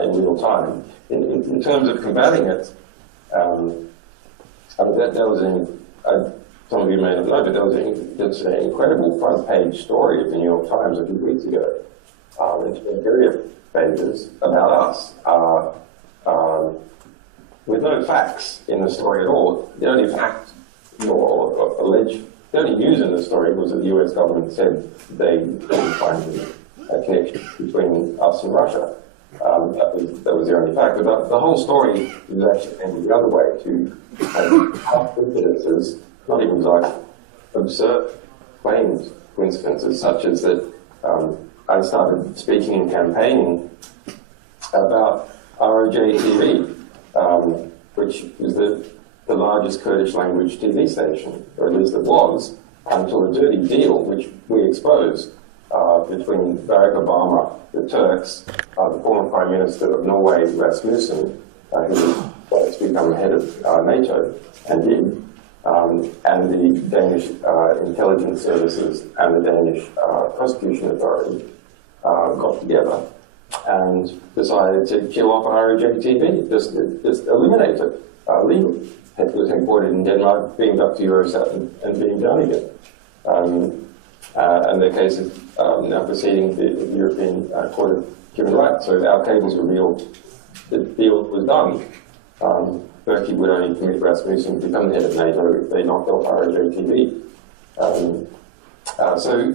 in real time. In terms of combating it, that was some of you may not know, but there was an incredible front-page story of the New York Times a few weeks ago, in various pages about us, with no facts in the story at all. The only fact, or alleged, the only news in the story was that the US government said they couldn't find a connection between us and Russia. That was the only fact. But the whole story was actually ended the other way, to how coincidences, not even like absurd claims, coincidences such as that I started speaking and campaigning about ROJ-TV, which is the largest Kurdish language TV station, or at least it was, until a dirty deal which we exposed between Barack Obama, the Turks, the former Prime Minister of Norway, Rasmussen, who was to become head of NATO, and did, and the Danish intelligence services and the Danish prosecution authority got together and decided to kill off ROJ-TV, just eliminate it legally. It was headquartered in Denmark, beamed up to Eurosat and beamed down again. And the case is now proceeding the European Court of Human Rights. So our cables revealed the deal was done. Turkey would only permit Rasmussen to become the head of NATO if they knocked off ROJ-TV. So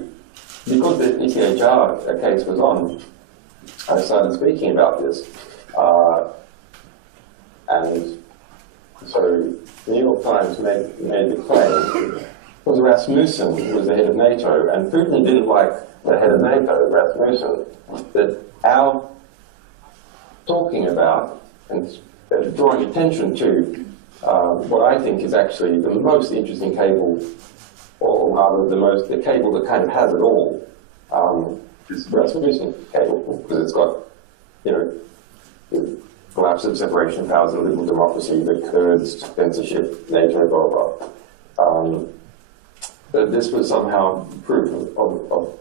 because the ECHR case was on, I started speaking about this. And so the New York Times made the claim, because Rasmussen was the head of NATO, and Putin didn't like the head of NATO, Rasmussen, that our talking about and drawing attention to what I think is actually the most interesting cable, or rather the cable that kind of has it all, is the Rasmussen cable, because it's got, you know, the collapse of separation of powers and liberal democracy, the Kurds, censorship, NATO, blah, blah, blah. But this was somehow proof of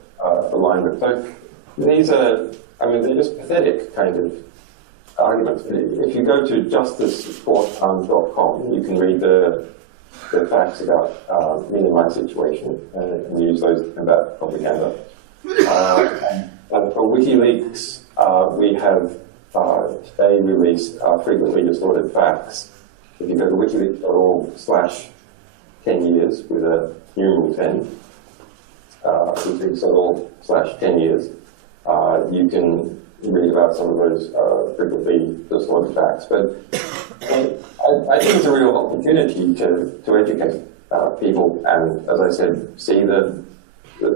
alignment. So these are, I mean, they're just pathetic kind of arguments. If you go to justicefortimes.com, you can read the facts about me and my situation and use those to combat propaganda. And for WikiLeaks, we have they release frequently distorted facts. If you go to wikileaks.org/10 years with a numeral 10, wikileaks.org/10 years, you can read about some of those frequently distorted facts. But I think it's a real opportunity to educate people and, as I said, see the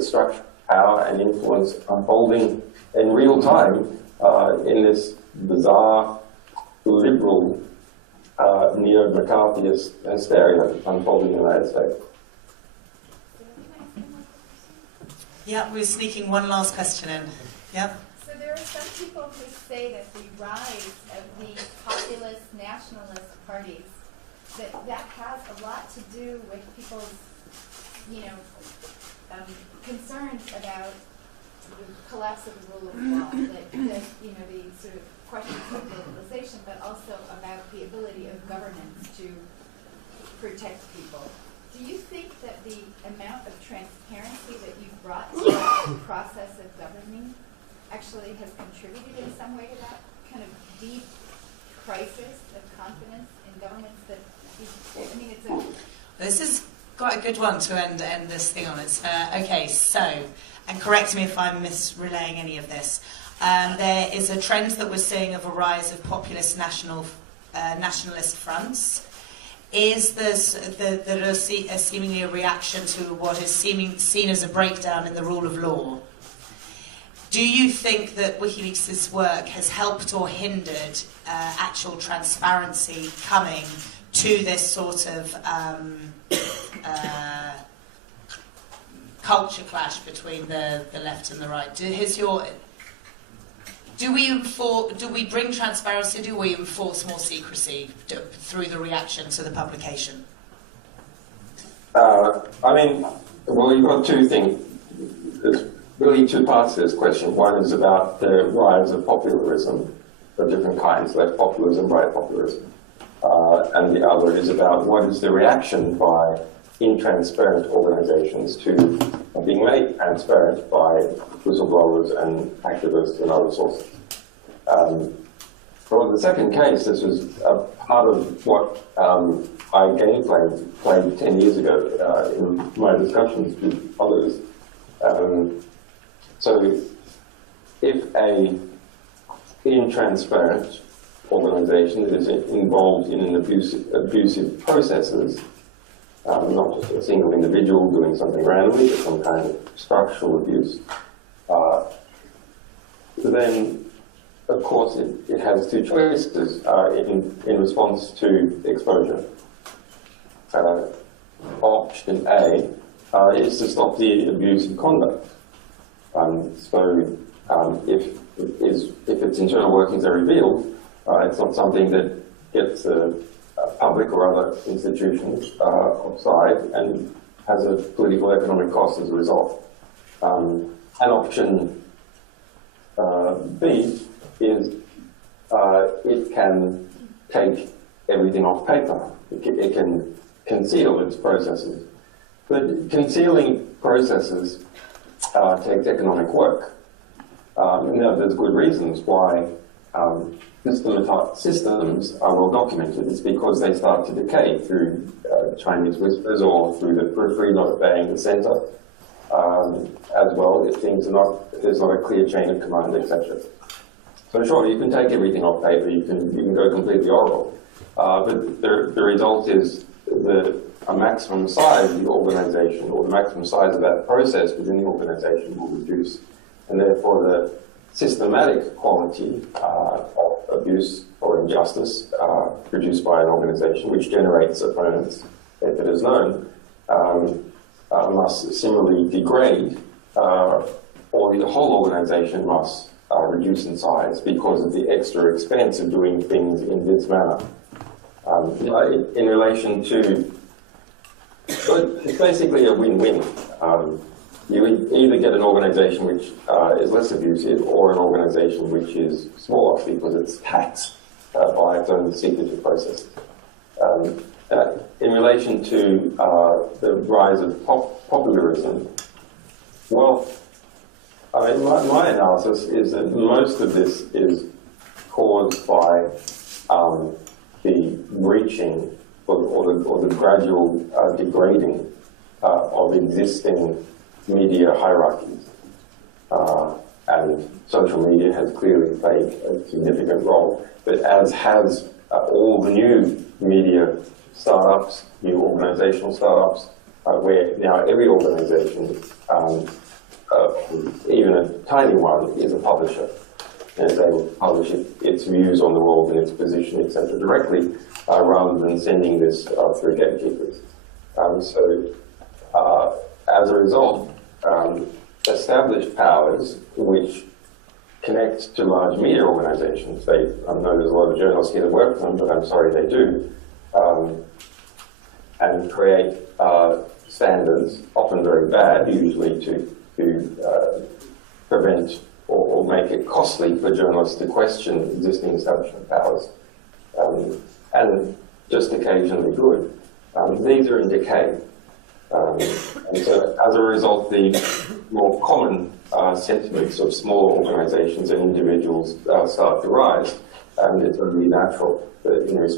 structure, power and influence unfolding in real time in this bizarre, liberal, neo-McCarthyist hysteria unfolding in the United States. Yeah, we're sneaking one last question in. Yeah. So there are some people who say that the rise of the populist nationalist parties, that has a lot to do with people's, concerns about the collapse of the rule of law, that the sort of questions of globalization, but also about the ability of governments to protect people. Do you think that the amount of transparency that you've brought to the process of governing actually has contributed in some way to that kind of deep crisis of confidence in governments that, it's a... This is quite a good one to end this thing on. It's okay, so, and correct me if I'm misrelaying any of this, there is a trend that we're seeing of a rise of populist nationalist fronts. Is this seemingly a reaction to what is seen as a breakdown in the rule of law? Do you think that WikiLeaks' work has helped or hindered actual transparency coming to this sort of culture clash between the left and the right? Do we bring transparency? Do we enforce more secrecy through the reaction to the publication? Well, you've got two things. There's really two parts to this question. One is about the rise of populism of different kinds, left populism, right populism. And the other is about what is the reaction by intransparent organizations to being made transparent by whistleblowers and activists and other sources. For the second case, this was part of what I gameplayed 10 years ago in my discussions with others. So if a intransparent organization that is involved in an abusive processes, not just a single individual doing something randomly, but some kind of structural abuse, then of course it has two choices in response to exposure. Option A is to stop the abusive conduct. So if its internal workings are revealed, it's not something that gets public or other institutions offside and has a political economic cost as a result. And option B is it can take everything off paper. It can conceal its processes. But concealing processes takes economic work. Now, there's good reasons why systems are well documented. It's because they start to decay through Chinese whispers or through the periphery not obeying the center, as well if there's not a clear chain of command, etc. So sure, you can take everything off paper, you can go completely oral, but the result is a maximum size of the organization or the maximum size of that process within the organization will reduce, and therefore systematic quality of abuse or injustice produced by an organization which generates opponents, if it is known, must similarly degrade, or the whole organization must reduce in size because of the extra expense of doing things in this manner. In relation to, it's basically a win-win. You either get an organization which is less abusive or an organization which is smaller because it's taxed by its own secretive process. In relation to the rise of popularism, well, I mean, my analysis is that most of this is caused by the breaching or the gradual degrading of existing media hierarchies. And social media has clearly played a significant role, but as has all the new media startups, new organizational startups, where now every organization, even a tiny one, is a publisher and is able to publish its views on the world and its position, etc., directly, rather than sending this through gatekeepers. As a result, established powers which connect to large media organizations, I know there's a lot of journalists here that work for them, but I'm sorry they do, and create standards, often very bad, usually to prevent or make it costly for journalists to question existing establishment powers, and just occasionally good. These are in decay. And so as a result, the more common sentiments of small organizations and individuals start to rise, and it's only natural that in response